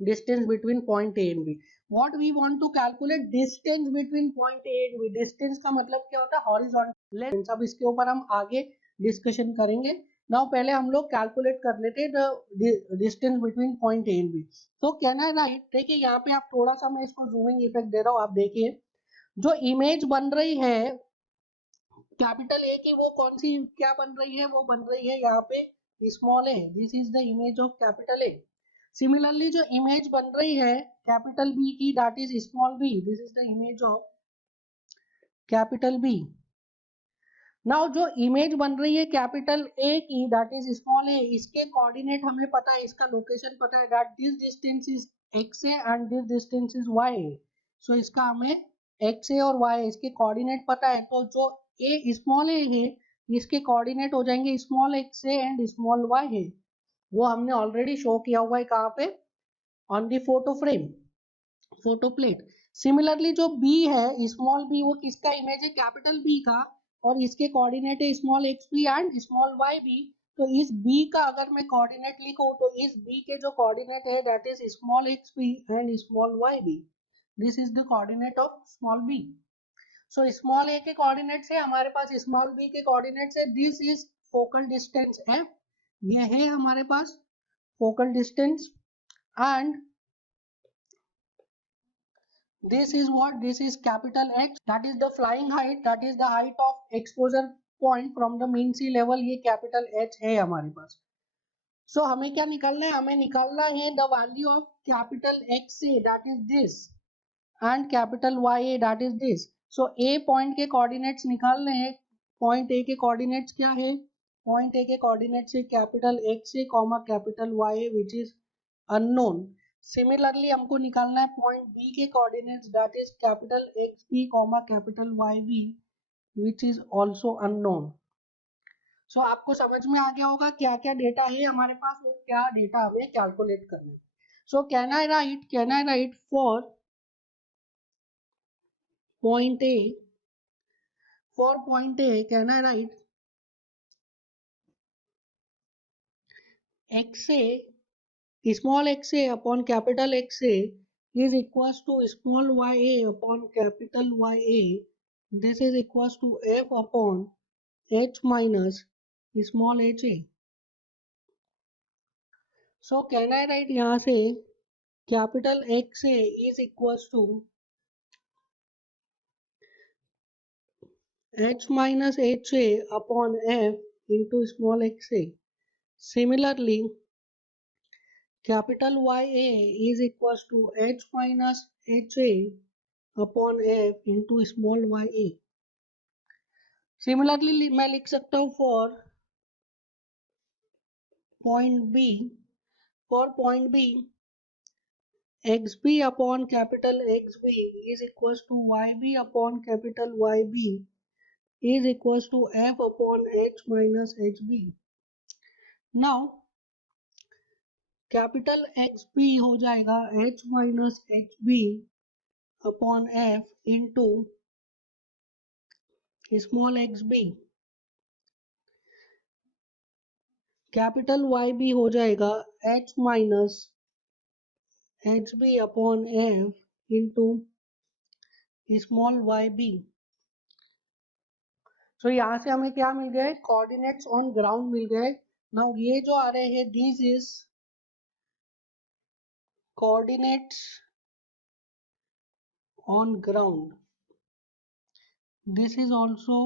distance between point A and B. What we want to calculate distance between point A and B. Distance का मतलब क्या होता है, horizontal length। अब इसके ऊपर हम आगे डिस्कशन करेंगे। नाउ पहले हम लोग कैलकुलेट कर लेते हैं the distance between point A and B. तो कहना है राइट, देखिए यहाँ पे आप थोड़ा सा मैं इसको जूमिंग इफेक्ट दे रहा हूँ, आप देखिए जो इमेज बन रही है कैपिटल ए की, वो कौन सी क्या बन रही है, वो बन रही है यहाँ पे small A, this is the image of capital A. Similarly जो इमेज बन रही है कैपिटल बी की, that is small B, this is the image of capital B. Now जो इमेज बन रही है कैपिटल ए की, दैट इज स्मॉल ए, इसके कोऑर्डिनेट हमें पता है, इसका लोकेशन पता है, that this distance is X A and this distance is Y A. So इसका हमें एक्स ए और वाई इसके कोऑर्डिनेट पता है, तो जो ए स्मॉल ए है इसके कोऑर्डिनेट हो जाएंगे small X A and small Y है, वो हमने ऑलरेडी शो किया हुआ है कहाँ पे, on the photo frame, photo plate. Similarly जो बी है स्मॉल बी, वो किसका इमेज है, कैपिटल बी का, और इसके कोऑर्डिनेट है small X B and small Y B, तो इस b का अगर मैं कोऑर्डिनेट लिखूं तो इस b के जो कोऑर्डिनेट है that is small X B and small Y B, this is the coordinate of small b। So small a के कोऑर्डिनेट से हमारे पास स्मॉल b के कोऑर्डिनेट से this is focal distance f, ये है हमारे पास focal distance, and this is what, this is capital X, that is the flying height, that is the height of exposure point from the mean sea level, ये capital H है हमारे पास। so हमें क्या निकालना है, हमें निकालना है the value of capital XA, that is this, and capital YA, that is this। so A point के coordinates निकालने हैं, point A के coordinates क्या है, point A के coordinates है capital XA, capital YA which is unknown। Similarly हमको निकालना है पॉइंट बी के coordinates, that is capital X B comma capital Y B which is also unknown. So आपको समझ में आ गया होगा क्या क्या डेटा है हमारे पास और क्या डेटा हमें कैलकुलेट करना है। सो can I right for point A, can I right XA, small xa upon capital XA is equals to small ya upon capital Ya, this is equals to f upon h minus small ha। so can I write यहाँ से capital XA is equals to h minus ha upon f into small xa। similarly capital Ya is equals to h minus ha upon f into small ya। Similarly मैं लिख सकता हूँ for point B xb upon capital xb is equals to yb upon capital yb is equals to f upon h minus hb। नाउ capital xb हो जाएगा h minus hb अपॉन f into small xb, capital YB हो जाएगा h minus HB अपॉन f into small YB। सो यहाँ से हमें क्या मिल गया है, कोऑर्डिनेट्स ऑन ग्राउंड मिल गए। नाउ ये जो आ रहे हैं this is coordinates on ground, this is also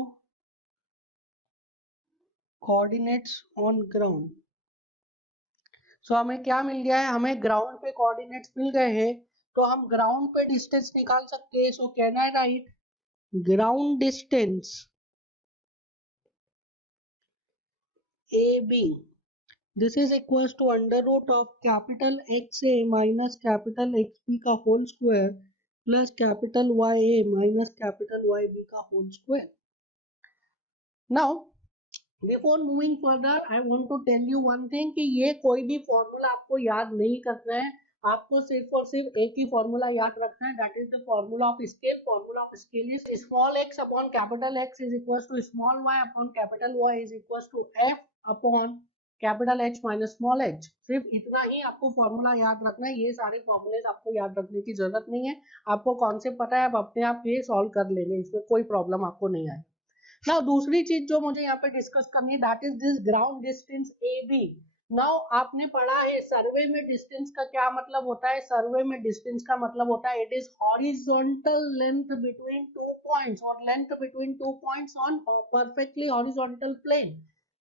coordinates on ground. So हमें क्या मिल गया है, हमें ग्राउंड पे कोऑर्डिनेट्स मिल गए हैं, तो हम ग्राउंड पे डिस्टेंस निकाल सकते हैं। सो can I right ground distance AB, this is equals to under root of capital XA minus capital XB का whole square plus capital YA minus capital YB का whole square। Now before moving further I want to tell you one thing कि ये कोई भी formula आपको याद नहीं करना है, आपको सिर्फ और सिर्फ एक ही फॉर्मूला याद रखना है, that is the formula of scale. Formula of scale is small x upon capital x is equals to small y upon capital y is equals to f upon capital H minus small h। सिर्फ इतना ही आपको formula याद रखना है, ये सारे formulas आपको याद रखने की जरूरत नहीं है, आपको कॉन्सेप्ट पता है, आप अपने आप ये सॉल्व कर लेंगे, इसमें कोई प्रॉब्लम आपको नहीं आएगी। नाउ दूसरी चीज जो मुझे यहाँ पे डिस्कस करनी है that is this ground distance AB। Now आपने पढ़ा है सर्वे में डिस्टेंस का क्या मतलब होता है, सर्वे में डिस्टेंस का मतलब होता है it is horizontal length between two points, और length between two points on perfectly horizontal plane.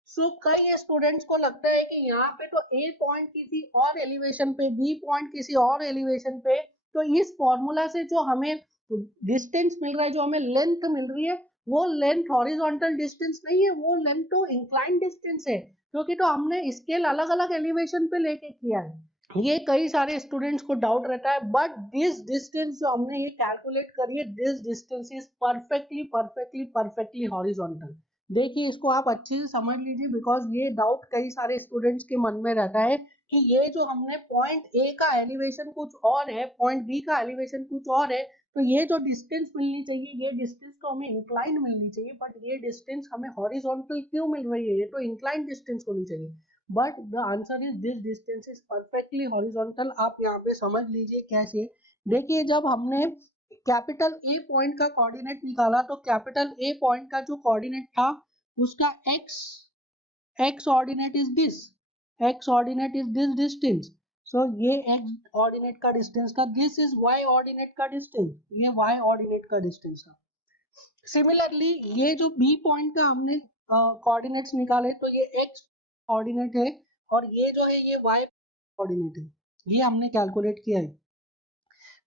So कई स्टूडेंट्स को लगता है कि यहाँ पे तो A पॉइंट किसी और एलिवेशन पे, B पॉइंट किसी और एलिवेशन पे, तो इस फॉर्मूला से जो हमें डिस्टेंस मिल रहा है, जो हमें लेंथ मिल रही है, वो लेंथ हॉरिजॉन्टल डिस्टेंस नहीं है, वो लेंथ तो इंक्लाइन डिस्टेंस है, क्योंकि तो हमने स्केल अलग अलग एलिवेशन पे लेके किया है। ये कई सारे स्टूडेंट्स को डाउट रहता है, बट दिस डिस्टेंस जो हमने ये कैलकुलेट करी है, this distance is perfectly horizontal. देखिए इसको आप अच्छे से समझ लीजिए, बिकॉज ये डाउट कई सारे स्टूडेंट्स के मन में रहता है कि ये जो हमने पॉइंट ए का एलिवेशन कुछ और है, पॉइंट बी का एलिवेशन कुछ और है, तो ये जो डिस्टेंस मिलनी चाहिए, ये डिस्टेंस तो हमें इंक्लाइन मिलनी चाहिए, बट ये डिस्टेंस हमें हॉरिजॉन्टल क्यों मिल रही है? ये तो इंक्लाइन डिस्टेंस होनी चाहिए, but the answer is this distance is perfectly horizontal. आप यहाँ पे समझ लीजिए कैसे। देखिए जब हमने कैपिटल ए पॉइंट का कोऑर्डिनेट निकाला, तो कैपिटल ए पॉइंट का जो कोऑर्डिनेट था उसका x ordinate is this, x ordinate is this distance. So ये x ऑर्डिनेट का डिस्टेंस था, दिस इज y ऑर्डिनेट का डिस्टेंस, ये y ऑर्डिनेट का डिस्टेंस था। सिमिलरली ये जो b पॉइंट का हमने कोऑर्डिनेट्स निकाले, तो ये x ऑर्डिनेट है और ये जो है ये y ऑर्डिनेट है, ये हमने कैलकुलेट किया है।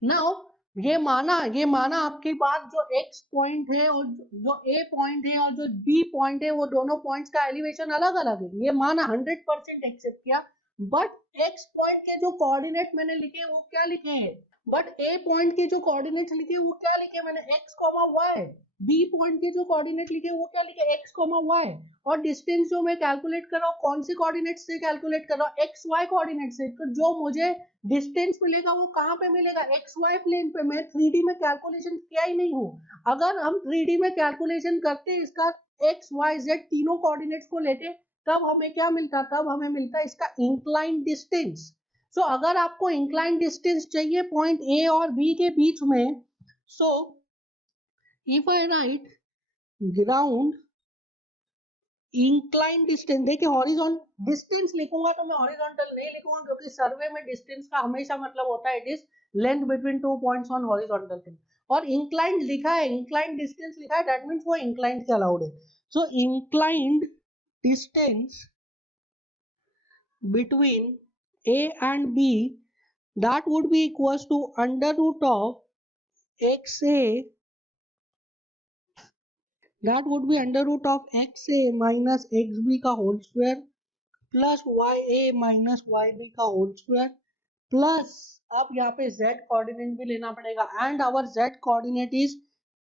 नाउ ये माना आपकी बात, जो x पॉइंट है और जो a पॉइंट है और जो b पॉइंट है, वो दोनों पॉइंट्स का एलिवेशन अलग अलग है, ये माना 100% एक्सेप्ट किया। बट x पॉइंट के जो कोऑर्डिनेट मैंने लिखे वो क्या लिखे हैं, बट a पॉइंट के जो कोऑर्डिनेट लिखे वो क्या लिखे मैंने, x, y। b पॉइंट के जो कोऑर्डिनेट लिखे वो क्या लिखे, x, y। और डिस्टेंस जो मैं कैलकुलेट कर रहा हूँ कौन से कोऑर्डिनेट से कैलकुलेट कर रहा हूँ, एक्स वाई कोऑर्डिनेट से। तो जो मुझे डिस्टेंस मिलेगा वो कहाँ पे मिलेगा, एक्स वाई प्लेन पे। मैं 3D में कैलकुलेशन किया ही नहीं हूँ। अगर हम 3D में कैलकुलेशन करते इसका एक्स वाई जेड तीनों कोऑर्डिनेट्स को लेते, तब हमें क्या मिलता, तब हमें मिलता इसका इंक्लाइन डिस्टेंस। सो अगर आपको इंक्लाइन डिस्टेंस चाहिए पॉइंट ए और बी के बीच में, so if I right ground incline distance, देखिए हॉरिजॉन्टल डिस्टेंस लिखूंगा तो मैं हॉरिजॉन्टल नहीं लिखूंगा, क्योंकि सर्वे में डिस्टेंस का हमेशा मतलब होता है it is length between two points on horizontal plane. और इंक्लाइंड लिखा है, इंक्लाइंड डिस्टेंस लिखा है, दैट मींस वो इंक्लाइंड के अलाउड है। So inclined distance between a and b, that would be equals to under root of xa, that would be under root of xa minus xb का whole square plus ya minus yb का whole square plus, अब यहाँ पे z coordinate भी लेना पड़ेगा, and our z coordinate is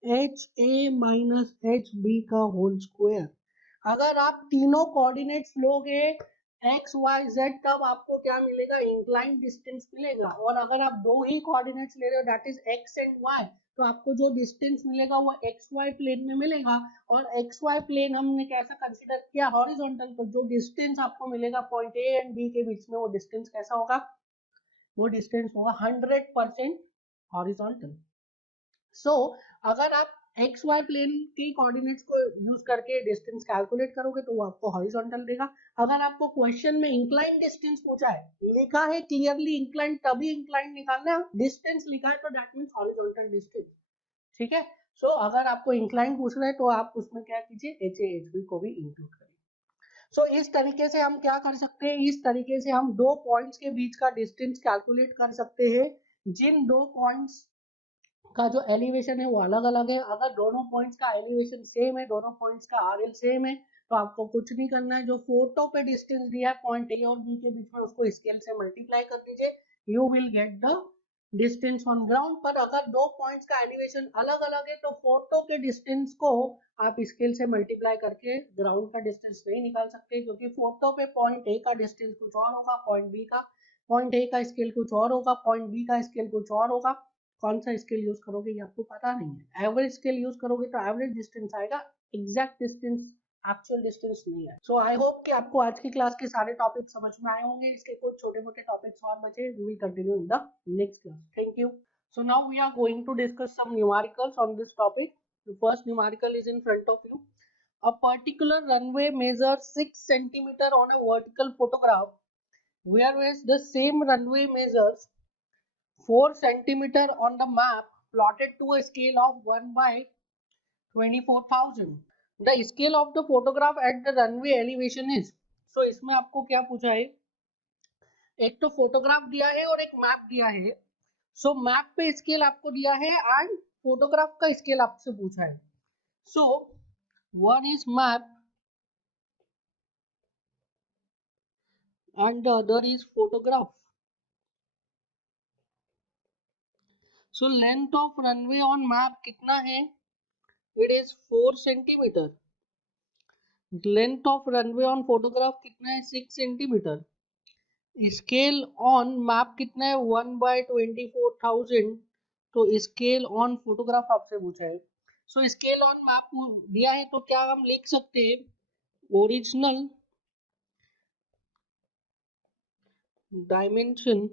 ha minus hb का whole square. अगर आप तीनों कोऑर्डिनेट्स लोगे x y z, तब आपको क्या मिलेगा, इंक्लाइन डिस्टेंस मिलेगा। और अगर आप दो ही कोऑर्डिनेट्स ले रहे हो that is x and y, तो आपको जो डिस्टेंस मिलेगा वो एक्स वाई प्लेन में मिलेगा। और एक्स वाई प्लेन हमने कैसा कंसीडर किया, हॉरिजॉन्टल। तो जो डिस्टेंस आपको मिलेगा पॉइंट ए एंड बी के बीच में, वो डिस्टेंस कैसा होगा, वो डिस्टेंस होगा 100% हॉरिजॉन्टल। सो अगर आप एक्स वाई प्लेन के कोऑर्डिनेट्स को यूज करके डिस्टेंस कैलकुलेट करोगे तो वो आपको हॉरिजॉन्टल देगा। अगर आपको क्वेश्चन में इंक्लाइन डिस्टेंस पूछा है, लिखा है क्लियरली इंक्लाइन, तभी इंक्लाइन निकालना है, डिस्टेंस लिखा है तो दैट मींस हॉरिजॉन्टल डिस्टेंस। ठीक है। सो अगर आपको इंक्लाइन पूछ रहे हैं तो आप उसमें क्या कीजिए, एच ए एच बी को भी इंक्लूड करिए। सो इस तरीके से हम क्या कर सकते हैं, इस तरीके से हम दो पॉइंट्स के बीच का डिस्टेंस कैलकुलेट कर सकते हैं, जिन दो पॉइंट्स का जो एलिवेशन है वो अलग अलग है। अगर दोनों पॉइंट्स का एलिवेशन सेम है, दोनों पॉइंट्स का आरएल सेम है, तो आपको कुछ नहीं करना है, जो फोटो पे डिस्टेंस दिया है पॉइंट ए और बी के बीच में उसको स्केल से मल्टीप्लाई कर दीजिए, you will get the distance on ground. पर अगर दो पॉइंट्स का एलिवेशन अलग अलग है तो फोटो के डिस्टेंस को आप स्केल से मल्टीप्लाई करके ग्राउंड का डिस्टेंस नहीं निकाल सकते, क्योंकि फोटो पे पॉइंट ए का डिस्टेंस कुछ और होगा, पॉइंट ए का स्केल कुछ और होगा, पॉइंट बी का स्केल कुछ और होगा। कौन सा स्केल यूज करोगे ये आपको पता नहीं है, एवरेज स्केल यूज करोगे तो एवरेज डिस्टेंस आएगा, एग्जैक्ट डिस्टेंस, एक्चुअल डिस्टेंस नहीं है। सो आई होप कि आपको आज की क्लास के सारे टॉपिक समझ में आए होंगे। इसके कुछ छोटे मोटे टॉपिक्स और बचे, we will continue in the next class. Thank you. So now we are going to discuss some numericals on this topic. The first numerical is in front of you. A particular runway measures 6 centimeter on a vertical photograph, whereas the same runway measures 4 centimeter on the map plotted to a scale of 1 by 24,000. The scale of the photograph at the runway elevation is, so इसमें आपको क्या पूछा है, एक तो photograph दिया है और एक मैप दिया है। सो मैप पे स्केल आपको दिया है एंड फोटोग्राफ का स्केल आपसे पूछा है। So one is map and the other is photograph. So length of runway on map कितना है, it is 4 centimeter. Length of runway on photograph कितना है, 6 centimeter. Scale on map कितना है, 1 by 24,000. तो स्केल ऑन फोटोग्राफ आपसे पूछा है। सो स्केल ऑन मैप दिया है तो क्या हम लिख सकते हैं, original dimension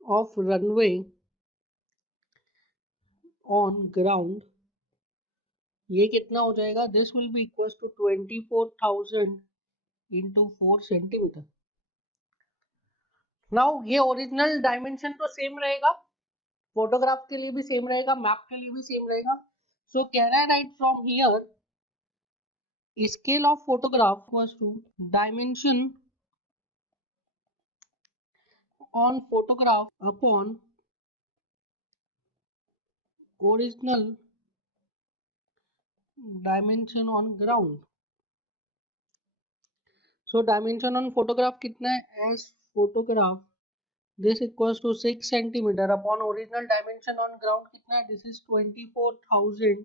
of runway on ground, ये कितना हो जाएगा, this will be equal to 24,000 into 4 centimetre. Now ये ओरिजिनल डायमेंशन तो सेम रहेगा, फोटोग्राफ के लिए भी सेम रहेगा, मैप के लिए भी सेम रहेगा। So can I write from here scale of photograph equals to dimension on photograph upon original dimension on ground. So dimension on photograph कितना है, as photograph this equals to 6 centimetre upon original dimension on ground कितना है, this is 24,000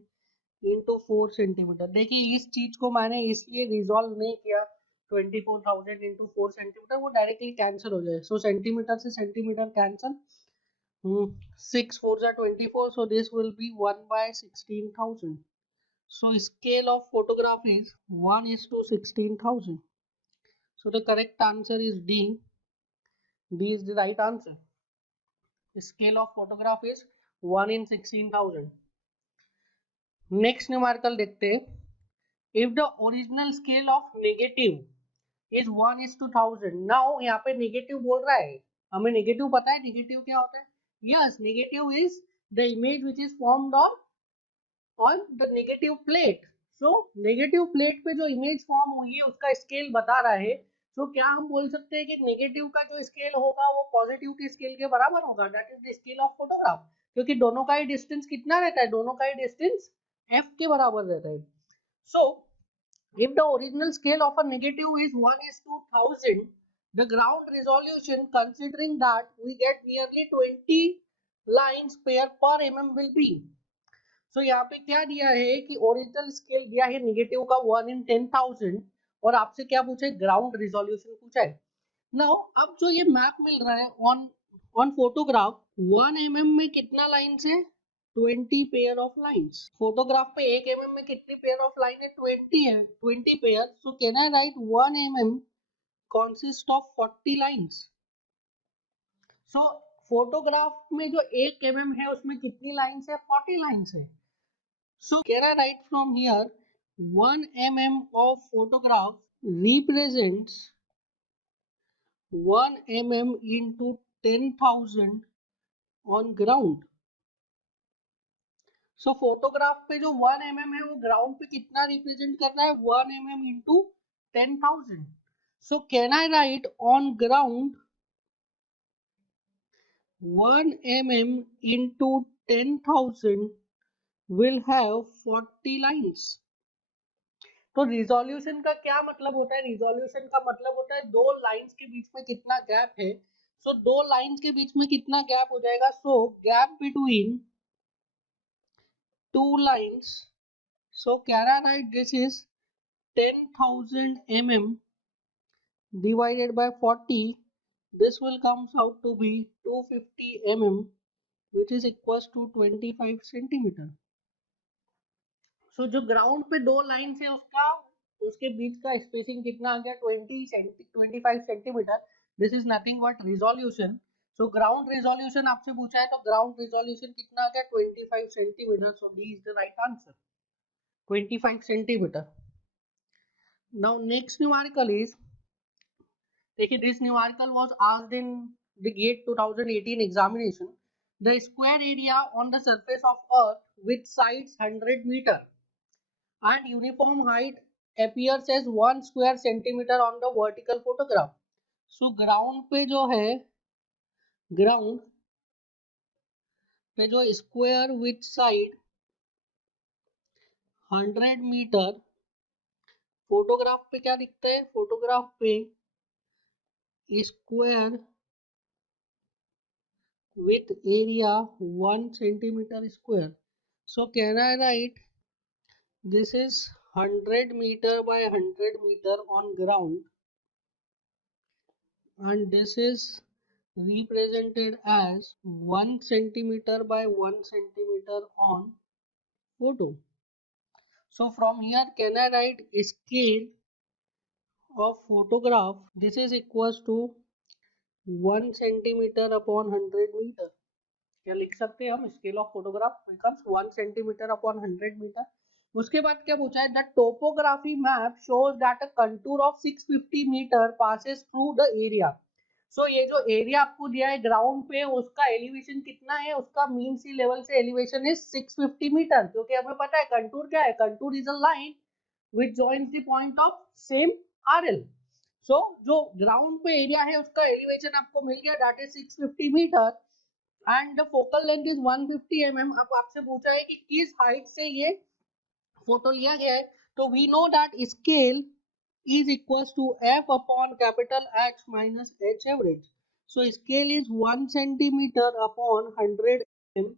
into 4 centimetre. देखिए इस चीज को मैंने इसलिए रिजॉल्व नहीं किया 24,000 इंटू 4 सेंटीमीटर, वो डायरेक्टली कैंसिल हो जाए। सो सेंटीमीटर से सेंटीमीटर कैंसिल, 6 4 जा 24, so this will be 1 by 16,000. So scale of photograph is 1 is to 16,000. So the correct answer is D. D is the right answer. The scale of photograph is 1 in 16,000. Next numerical देखते हैं। If the original scale of negative is 1 is to 1000. Now यहाँ पे negative बोल रहा है, हमें negative पता है negative क्या होता है। Yes, negative is the image which is formed on the negative plate. So negative plate पे जो image form हुई है उसका scale बता रहा है। तो क्या हम बोल सकते हैं कि नेगेटिव का जो स्केल होगा वो पॉजिटिव के स्केल के बराबर होगा, that is the scale of photograph, क्योंकि दोनों का ही डिस्टेंस कितना रहता है, दोनों का ही डिस्टेंस f के बराबर रहता है। सो if the original scale of a negative is 1 is to 1000, the ground resolution, considering that we get nearly 20 lines per mm will be। सो यहाँ पे क्या दिया है कि ओरिजिनल स्केल दिया है नेगेटिव का 1 in 10,000 और आपसे क्या पूछा है, ग्राउंड रिजोल्यूशन पूछा है। नाउ अब जो ये मैप मिल रहा है ऑन ऑन फोटोग्राफ 1 mm में कितना लाइन्स है, 20 पेयर ऑफ लाइन्स। फोटोग्राफ पे 1 mm में कितनी पेयर ऑफ लाइन है, 20 है, 20 pair. So can I right 1 mm consist of 40 lines. So photograph में जो 1 mm है उसमें कितनी लाइन्स है, 40 लाइन्स है। So can I write from here 1 mm of photograph represents 1 mm into 10,000 on ground. So photograph पे जो 1 mm है वो ग्राउंड पे कितना रिप्रेजेंट कर रहा है, 1 mm into 10,000. So can I write on ground 1 mm into 10,000 will have 40 lines. तो रिजोल्यूशन का क्या मतलब होता है, रिजोल्यूशन का मतलब होता है दो लाइंस के बीच में कितना गैप है। सो दो लाइंस के बीच में कितना गैप हो जाएगा, so gap between two lines. So can I write this is 10,000 mm divided by 40, this will comes out to be 250 mm, which is equals to 25 centimeter। सो जो ग्राउंड पे दो लाइन है उसका उसके बीच का स्पेसिंग कितना आ गया, 25 centimetre. This is nothing but resolution. So ground resolution आपसे पूछा है तो ग्राउंड रिजोल्यूशन कितना आ गया, 25 centimetre. So D is the right answer, 25 centimetre. Now next numerical is, देखिए this numerical was asked in the GATE 2018 examination. The square area on the surface of earth with sides 100 metre and uniform height appears as 1 square centimeter on the vertical photograph। So ground पे जो है, ground पे जो square with side 100 metre, photograph पे क्या दिखता है, photograph पे square with area 1 centimeter square। So can I write this is 100 meter by 100 meter on ground and this is represented as 1 centimeter by 1 centimeter on photo. So from here, can I write scale of photograph? This is equals to 1 centimeter upon 100 meter. क्या लिख सकते हैं हम? Scale of photograph becomes 1 centimetre upon 100 metre. उसके बाद क्या पूछा है? The topography map shows that a contour of 650 metre passes through the area. So ये जो एरिया आपको दिया है ग्राउंड पे, उसका एलिवेशन कितना है? उसका मीन सी लेवल से एलिवेशन इज 650 मीटर, क्योंकि हमें पता है कंटूर क्या है. Contour is a line which joins the point of same RL. So जो ग्राउंड पे एरिया है उसका एलिवेशन आपको मिल गया, that is 650 metre and the focal length is 150 mm. अब आपसे पूछा है कि किस हाइट से ये फोटो लिया गया है, तो we know that scale is equals to f upon capital H minus H average. So scale is 1 centimeter upon 100 mm.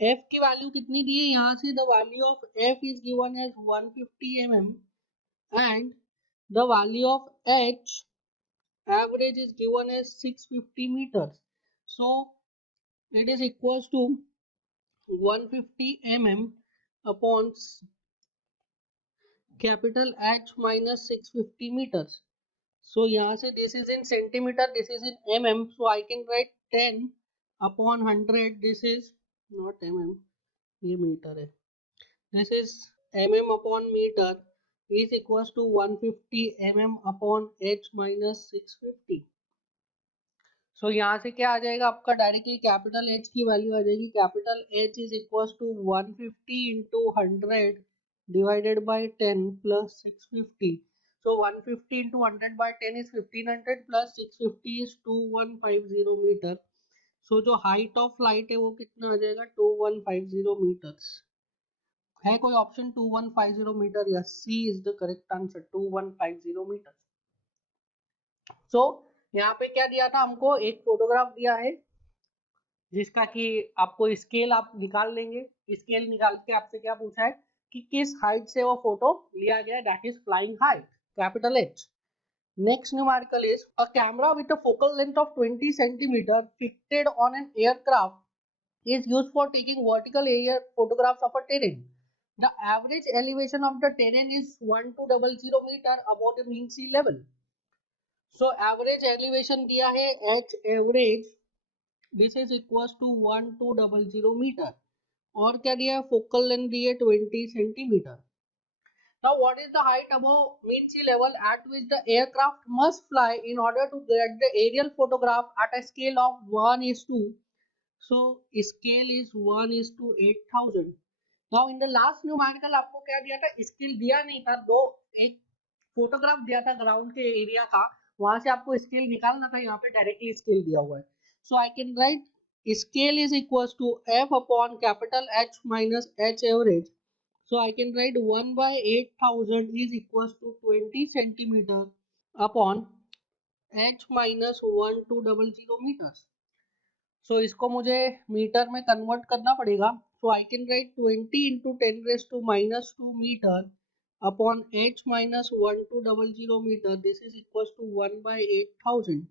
f की वैल्यू कितनी दी है यहाँ से? The value of f is given as 150 mm and the value of H average is given as 650 meters. So it is equals to 150 mm upon capital H minus 650 meters. So यहाँ से this is in centimeter, this is in mm, so I can write 10 upon 100. This is not mm, ये metre है. This is mm upon meter is equals to 150 mm upon H minus 650. So यहाँ से क्या आ जाएगा आपका? Directly capital H की value आ जाएगी. Capital H is equal to 150 into 100 divided by 10 plus 650. So 150 into 100 by 10 is 1500 plus 650 is 2150 metre. So जो हाइट ऑफ लाइट है वो कितना आ जाएगा? 2150 मीटर्स. है कोई ऑप्शन 2150 मीटर? या C is the correct answer, 2150 metre. So यहाँ पे क्या दिया था हमको? एक फोटोग्राफ दिया है जिसका कि आपको स्केल आप निकाल लेंगे. स्केल निकाल के आपसे क्या पूछा है कि किस हाइट से वो फोटो लिया गया, that is flying height, capital H. Next numerical is a camera with a focal length of 20 centimetre fitted on an aircraft is used for taking vertical air photographs of a terrain. The average elevation of the terrain is 1200 meter above the mean sea level. So average elevation दिया है h average, this is equals to 1200 metre. और क्या दिया है? Focal length दी है 20 centimetre. Now what is the height above mean sea level at which the aircraft must fly in order to get the aerial photograph at a scale of 1:2? So scale is 1:8000. Now in the last numerical आपको क्या दिया था? Scale दिया नहीं था, दो एक photograph दिया था ग्राउंड के एरिया का, वहां से आपको स्केल निकालना था. यहाँ पे डायरेक्टली स्केल दिया हुआ है. So I can write scale is equals to f upon capital H minus H average. So I can write 1 by 8000 is equals to 20 centimeter upon H minus 1200 meters. So इसको मुझे metre में convert करना पड़ेगा. So I can write 20 into 10 raised to minus 2 meter upon H minus 1200 meter. This is equals to 1 by 8000.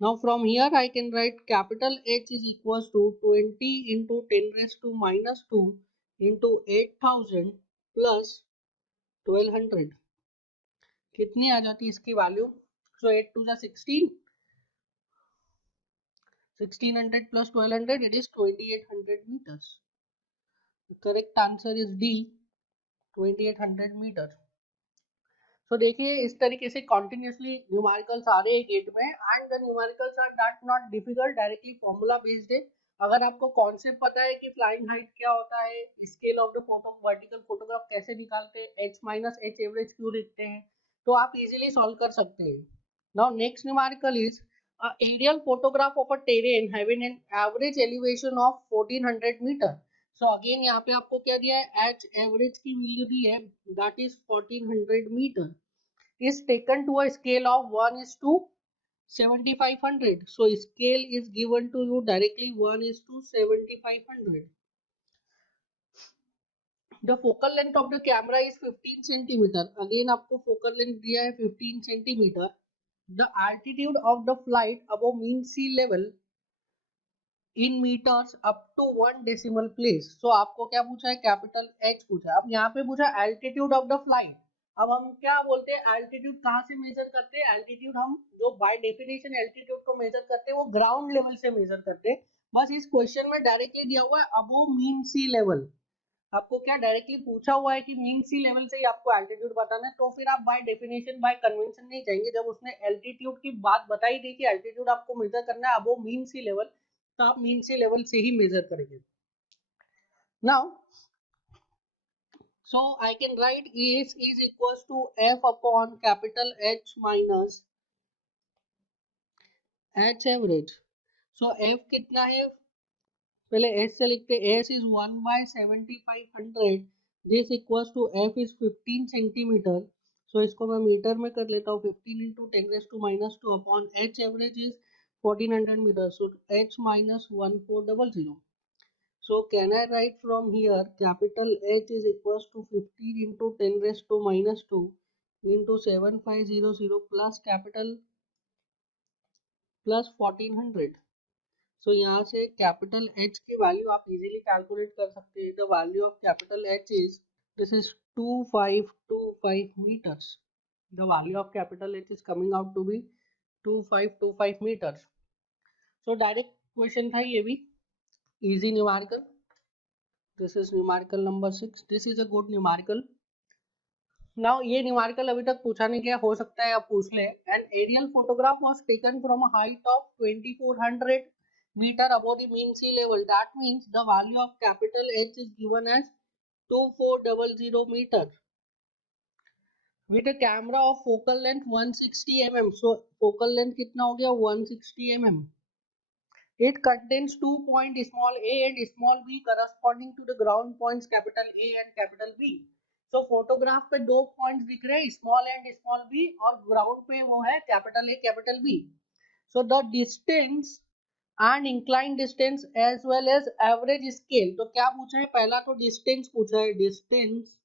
Now from here I can write capital H is equals to 20 into 10 raised to minus 2 into 8000 plus 1200. कितनी आ जाती है इसकी value? So 8 to the 16. 1600 plus 1200, it is 2800 meters. The correct answer is D, 2800 meters. तो देखिए इस तरीके से continuously numericals आ रहे हैं गेट में and the numericals are that not difficult, directly formula based है. अगर आपको कॉन्सेप्ट पता है कि फ्लाइंग हाइट क्या होता है, scale of the photo vertical photograph कैसे निकालते हैं, एच माइनस एच एवरेज क्यों लिखते हैं, तो आप इजीली सॉल्व कर सकते हैं. Now next numerical is aerial photograph of a terrain having an average elevation of 1400 meter. So again यहाँ पे आपको क्या दिया है? H average की वैल्यू दी है, that is 1400 meter is taken to a scale of 1:7500. So scale is given to you directly 1:7500. The focal length of the camera is 15 centimeter. Again आपको focal length दिया है 15 centimeter. The altitude of the flight above mean sea level in metres up to 1 decimal place. So आपको क्या पूछा है, capital H पूछा है। अब यहाँ पे पूछा एल्टीट्यूड ऑफ द फ्लाइट। अब हम क्या बोलते हैं, एल्टीट्यूड कहाँ से मेजर करते हैं, एल्टीट्यूड हम जो बाय डेफिनेशन एल्टीट्यूड को मेजर करते हैं वो ग्राउंड लेवल से मेजर करते हैं। बस इस क्वेश्चन में डायरेक्टली दिया हुआ है अबव मीन सी लेवल। आपको क्या डायरेक्टली पूछा हुआ है कि मीन सी लेवल से ही आपको एल्टीट्यूड बताना है, तो फिर आप बाय डेफिनेशन बाय कन्वेंशन नहीं जाएंगे। जब उसने एल्टीट्यूड की बात बताई थी कि एल्टीट्यूड आपको मेजर करना है अबव मीन सी लेवल, तो आप मीन सी लेवल से ही मेजर करेंगे। Now so I can write is equals to f upon capital H minus H average। so f कितना है, पहले s से लिखते हैं, s is 1/7500, this equals to f is 15 centimetre. So इसको मैं मीटर में कर लेता हूँ, 15 into 10⁻² upon h average is 1400 metre, so h minus 1400। so can I write from here capital H is equals to 15 into 10⁻² into 7500 plus capital plus 1400। So यहाँ से capital H की value आप इजीली कैलकुलेट कर सकते हैं। The value of capital H is, this is 2525 meters। The value of capital H is coming out to be 2525 meters। So direct question था ये भी, easy numerical. This is numerical number 6, this is a good numerical. Now ये numerical अभी तक पूछा नहीं गया, हो सकता है आप पूछ ले। An aerial photograph was taken from a height of 2400 meter above the mean sea level, that means the value of capital H is given as 2400 meter with a camera of focal length 160 mm। so focal length कितना हो गया, 160 mm। it contains 2 points small a and small b corresponding to the ground points capital A and capital B। so photograph पे दो points दिख रहे हैं, small and small B, और ground पे वो है capital A capital B. So the distance and incline distance as well as average scale. तो क्या पूछा है, पहला तो डिस्टेंस पूछा है, distance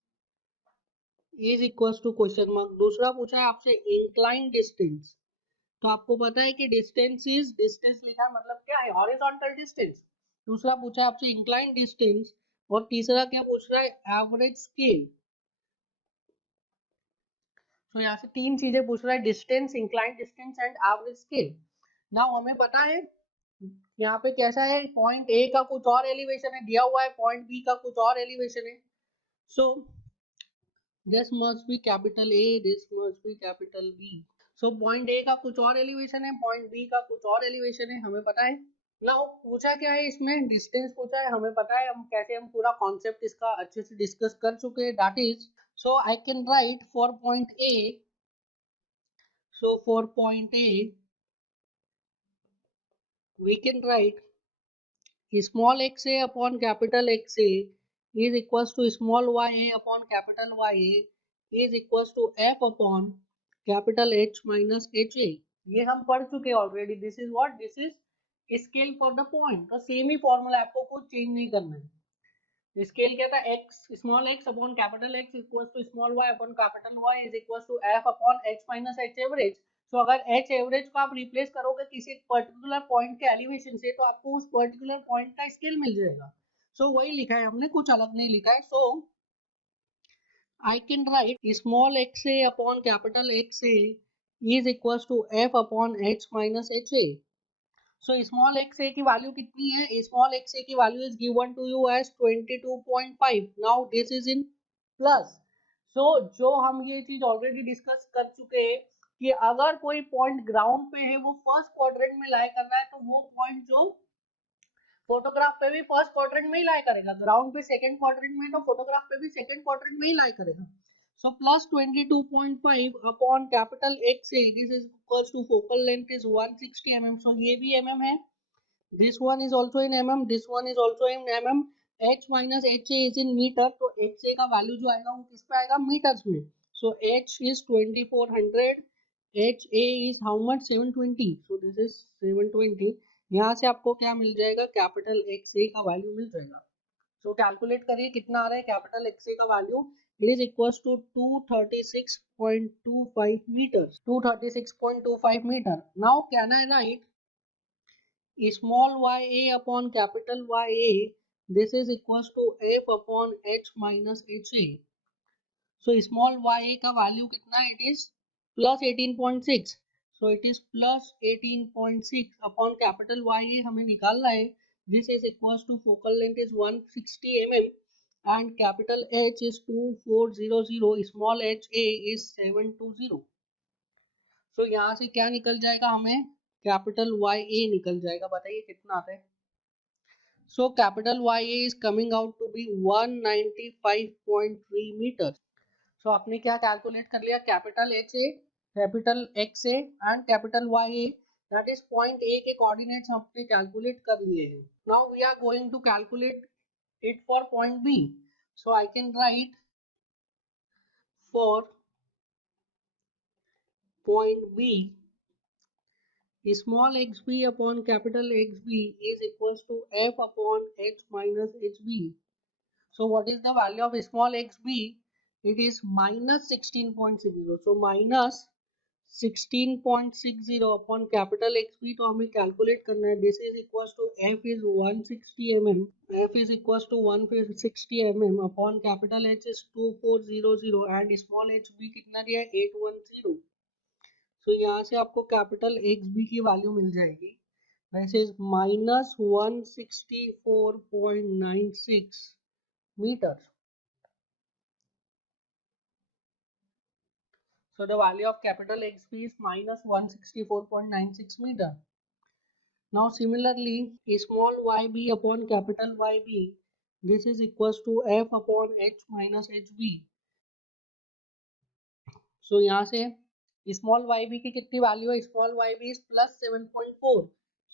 is equal to question mark. दूसरा पूछा है आपसे इंक्लाइन डिस्टेंस। तो आपको पता है कि डिस्टेंस इज, डिस्टेंस लिखा है मतलब क्या है, हॉरिजॉन्टल डिस्टेंस। दूसरा पूछा है आपसे इंक्लाइन डिस्टेंस, और तीसरा क्या पूछ रहा है, एवरेज स्केल। तो यहाँ से तीन चीजें पूछ रहा है, distance, incline distance and average scale. Now हमें पता है यहाँ पे कैसा है, पॉइंट ए का कुछ और एलिवेशन है दिया हुआ है, पॉइंट बी का कुछ और एलिवेशन है। So this must be capital A, this must be capital B. So point A का कुछ और एलिवेशन है, पॉइंट बी का कुछ और एलिवेशन है, हमें पता है। नाउ पूछा क्या है इसमें, डिस्टेंस पूछा है, हमें पता है हम कैसे, हम पूरा कॉन्सेप्ट इसका अच्छे से डिस्कस कर चुके हैं। That is, so I can write for point A, so for point A we can write small xa upon capital XA is equals to small ya upon capital YA is equals to f upon capital H minus HA। ये हम पढ़ चुके already. This is what, this is scale for the point. तो same ही formula, आपको कुछ change नहीं करना है। स्केल क्या था, x small x upon capital x equals to small y upon capital y is equals to f upon h minus h average. तो अगर h एवरेज को आप रिप्लेस करोगे किसी पर्टिकुलर पॉइंट के एलिवेशन से, तो आपको उस पर्टिकुलर पॉइंट का स्केल मिल जाएगा। सो वही लिखा है हमने, कुछ अलग नहीं लिखा है। सो I can write small xa upon capital XA is equals to f upon h minus ha। So small xa की वैल्यू कितनी है, small xa की value is given to you as 22.5। Now this is in plus। So जो हम ये चीज already discuss कर चुके हैं कि अगर कोई पॉइंट ग्राउंड पे है, वो फर्स्ट क्वाड्रेंट में लाई कर रहा है, तो वो पॉइंट जो फोटोग्राफ पे भी फर्स्ट क्वाड्रेंट में ही लाई करेगा, ग्राउंड पे सेकंड क्वाड्रेंट में, तो फोटोग्राफ पे भी सेकंड क्वाड्रेंट में ही लाई करेगा। So plus 22.5 upon capital X A, this is equals to focal length is 160 mm। So ये भी mm है, this one is also in mm, this one is also in mm। h minus H A is in metre, तो H A का value जो आएगा वो किस पे आएगा, मीटर्स में। सो h is 2400, H A is how much, 720। So this is 720। यहाँ से आपको क्या मिल जाएगा, कैपिटल एक्स ए का वैल्यू मिल जाएगा। सो कैलकुलेट करिए कितना आ रहा है कैपिटल एक्स ए का value, it is equals to 236.25 meters. 236.25 meter. Now can I write small ya upon capital Ya? This is equals to f upon h minus ha. So small ya का value कितना है? It is plus 18.6. So it is plus 18.6 upon capital Ya हमें निकालना है. This is equals to focal length is 160 mm and capital H is 2400. Small ha is 720. So यहाँ से क्या निकल जाएगा हमें? कैपिटल Ya निकल जाएगा. बताइए कितना आता है? So capital Ya is coming out to be 195.3 meters. So आपने क्या कैलकुलेट कर लिया? Capital H A, capital X A and capital Y A, that is point A के कोऑर्डिनेट्स हमने कैलकुलेट कर लिए हैं. Now we are going to calculate it for point B. So I can write for point B small xb upon capital XB is equals to f upon h minus hb. So what is the value of small xb? It is minus 16.60. So minus 16.60 upon capital XB तो हमें calculate करना है. This is equals to f is 160 mm. f is equals to 160 mm upon capital H is 2400 and small hb कितना दिया है? 810. तो यहाँ से आपको कैपिटल XB की वैल्यू मिल जाएगी. This is minus 164.96 meters. So the value of capital XB is minus 164.96 meter. Now similarly, small yb upon capital YB, this is equals to f upon h minus hb. So यहाँ से small yb की कितनी value है? Small yb is plus 7.4.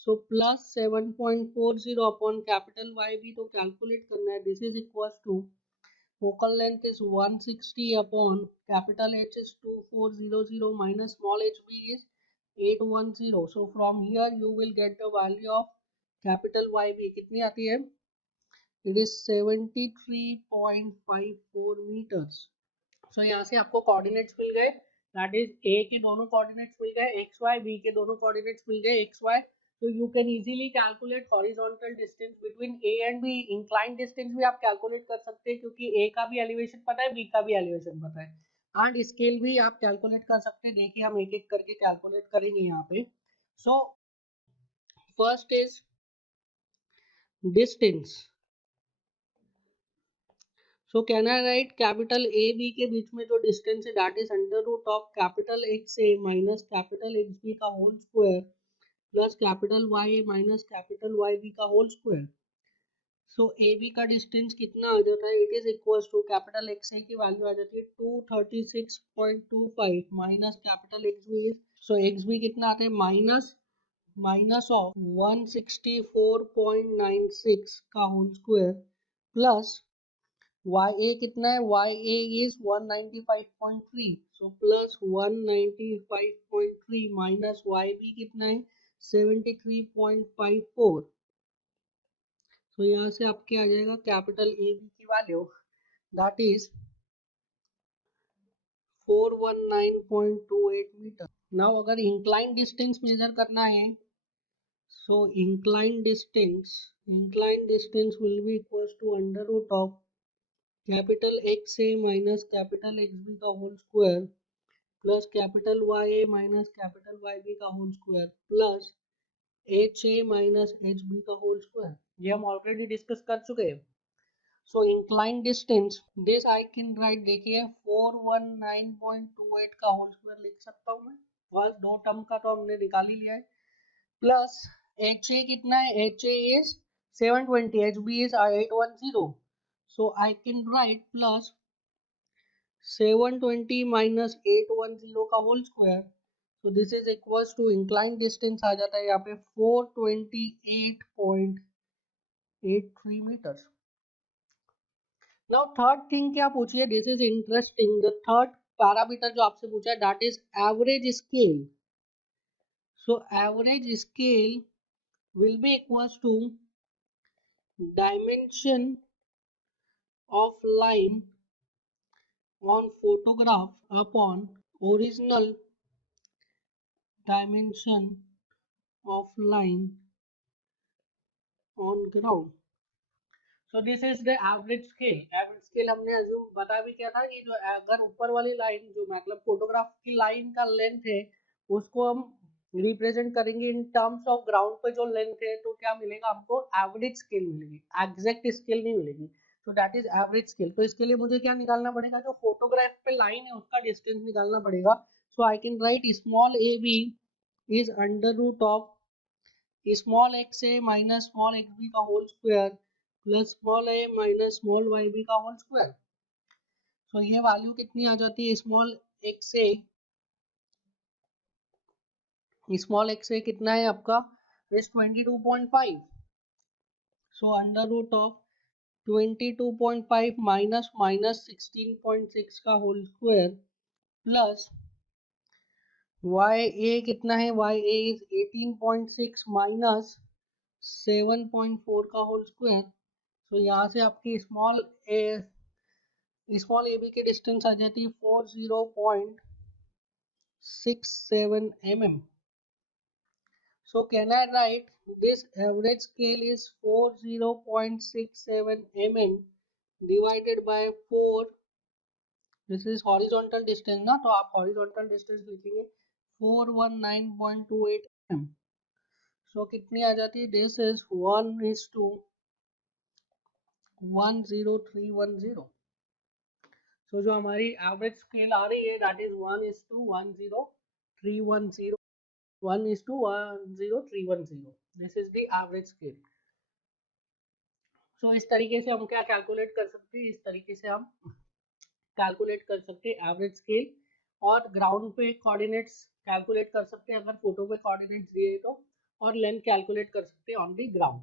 So plus 7.40 upon capital YB तो calculate करना है. This is equals to focal length is 160 upon capital H is 2400 minus small hb is 810. So from here you will get the value of capital YB. कितनी आती है? It is 73.54 meters. So यहाँ से आपको coordinates मिल गए. That is a के दोनों कोऑर्डिनेट्स मिल गए एक्स वाई, बी के दोनों कोऑर्डिनेट्स मिल गए एक्स वाई. तो you can easily calculate horizontal distance between A and B. Incline distance भी आप कैलकुलेट कर सकते हैं क्योंकि ए का भी एलिवेशन पता है, बी का भी एलिवेशन पता है. एंड स्केल भी आप कैलकुलेट कर सकते हैं. देखिए हम एक एक करके कैलकुलेट करेंगे यहाँ पे. So first is distance. So can I write capital A B के बीच में जो डिस्टेंस है that is under root of capital X A minus capital X B का whole square plus capital Y A minus capital Y B का whole square. So A B का distance कितना आ जाता है? It is equals to capital X A की value आ जाती है 236.25 minus capital X B. So X B कितना आता है? माइनस ऑफ 164.96 का होल स्क्वायर प्लस YA कितना है? YA is 195.3. So plus 195.3 minus YB कितना है? 73.54. So यहाँ से आपके आ जाएगा कैपिटल AB की value that is 419.28 metre. Now अगर इंक्लाइन डिस्टेंस मेजर करना है so incline distance will be equals to under root of capital X A minus capital X B का whole square plus capital Y A minus capital Y B का whole square plus H A minus H B का whole square. ये हम already discuss कर चुके हैं. So incline distance this I can write. देखिए 419.28 का होल स्क्वायर लिख सकता हूँ मैं. फर्स्ट दो टर्म का तो हमने निकाल ही लिया है. प्लस एच ए कितना है? H A is 720, H B is 810. So I can write plus 720 minus 810 का whole square. So this is equals to inclined distance आ जाता है यहाँ पे 428.83 meters. Now third thing क्या पूछिए? This is interesting. The third parameter जो आपसे पूछा है that is average scale. So average scale will be equals to dimension of line on photograph upon original dimension of line on ground. So this is the average scale. Average scale हमने assume बता भी क्या था कि जो अगर ऊपर वाली लाइन जो मतलब फोटोग्राफ की लाइन का लेंथ है उसको हम रिप्रेजेंट करेंगे इन टर्म्स ऑफ ग्राउंड पे जो लेंथ है तो क्या मिलेगा हमको एवरेज स्केल मिलेगी, एग्जैक्ट स्केल नहीं मिलेगी. तो दैट इज एवरेज स्केल. तो इसके लिए मुझे क्या निकालना पड़ेगा, जो फोटोग्राफ पे लाइन है उसका डिस्टेंस निकालना पड़ेगा. So I can write small A B is under root of small X A minus small X B का whole square plus small A minus small Y B का होल स्क्वायर. सो ये value कितनी आ जाती है, small X ए कितना है आपका is 22.5. So under root of 22.5 minus minus 16.6 का whole square plus Y A कितना है, वाई ए इज 18.6 माइनस 7.4 का होल स्क्वायर. तो यहाँ से आपकी स्मॉल ए बी की डिस्टेंस आ जाती है 40.67 mm. So can I write this average scale is 40.67 mm divided by 4. This is horizontal distance ना, तो आप horizontal distance लिखेंगे 419.28 mm. So कितनी आ जाती है, this is 1:10310. तो जो हमारी एवरेज स्केल आ रही है that is 1:10310. 1:10310. This is the average scale. So इस तरीके से हम क्या कैलकुलेट कर सकते हैं, इस तरीके से हम कैलकुलेट कर सकते हैं एवरेज स्केल. और ग्राउंड पे कोऑर्डिनेट्स कैलकुलेट कर सकते हैं अगर फोटो पे कोऑर्डिनेट्स दिए तो, और लेंथ कैलकुलेट कर सकते हैं ऑन द ग्राउंड.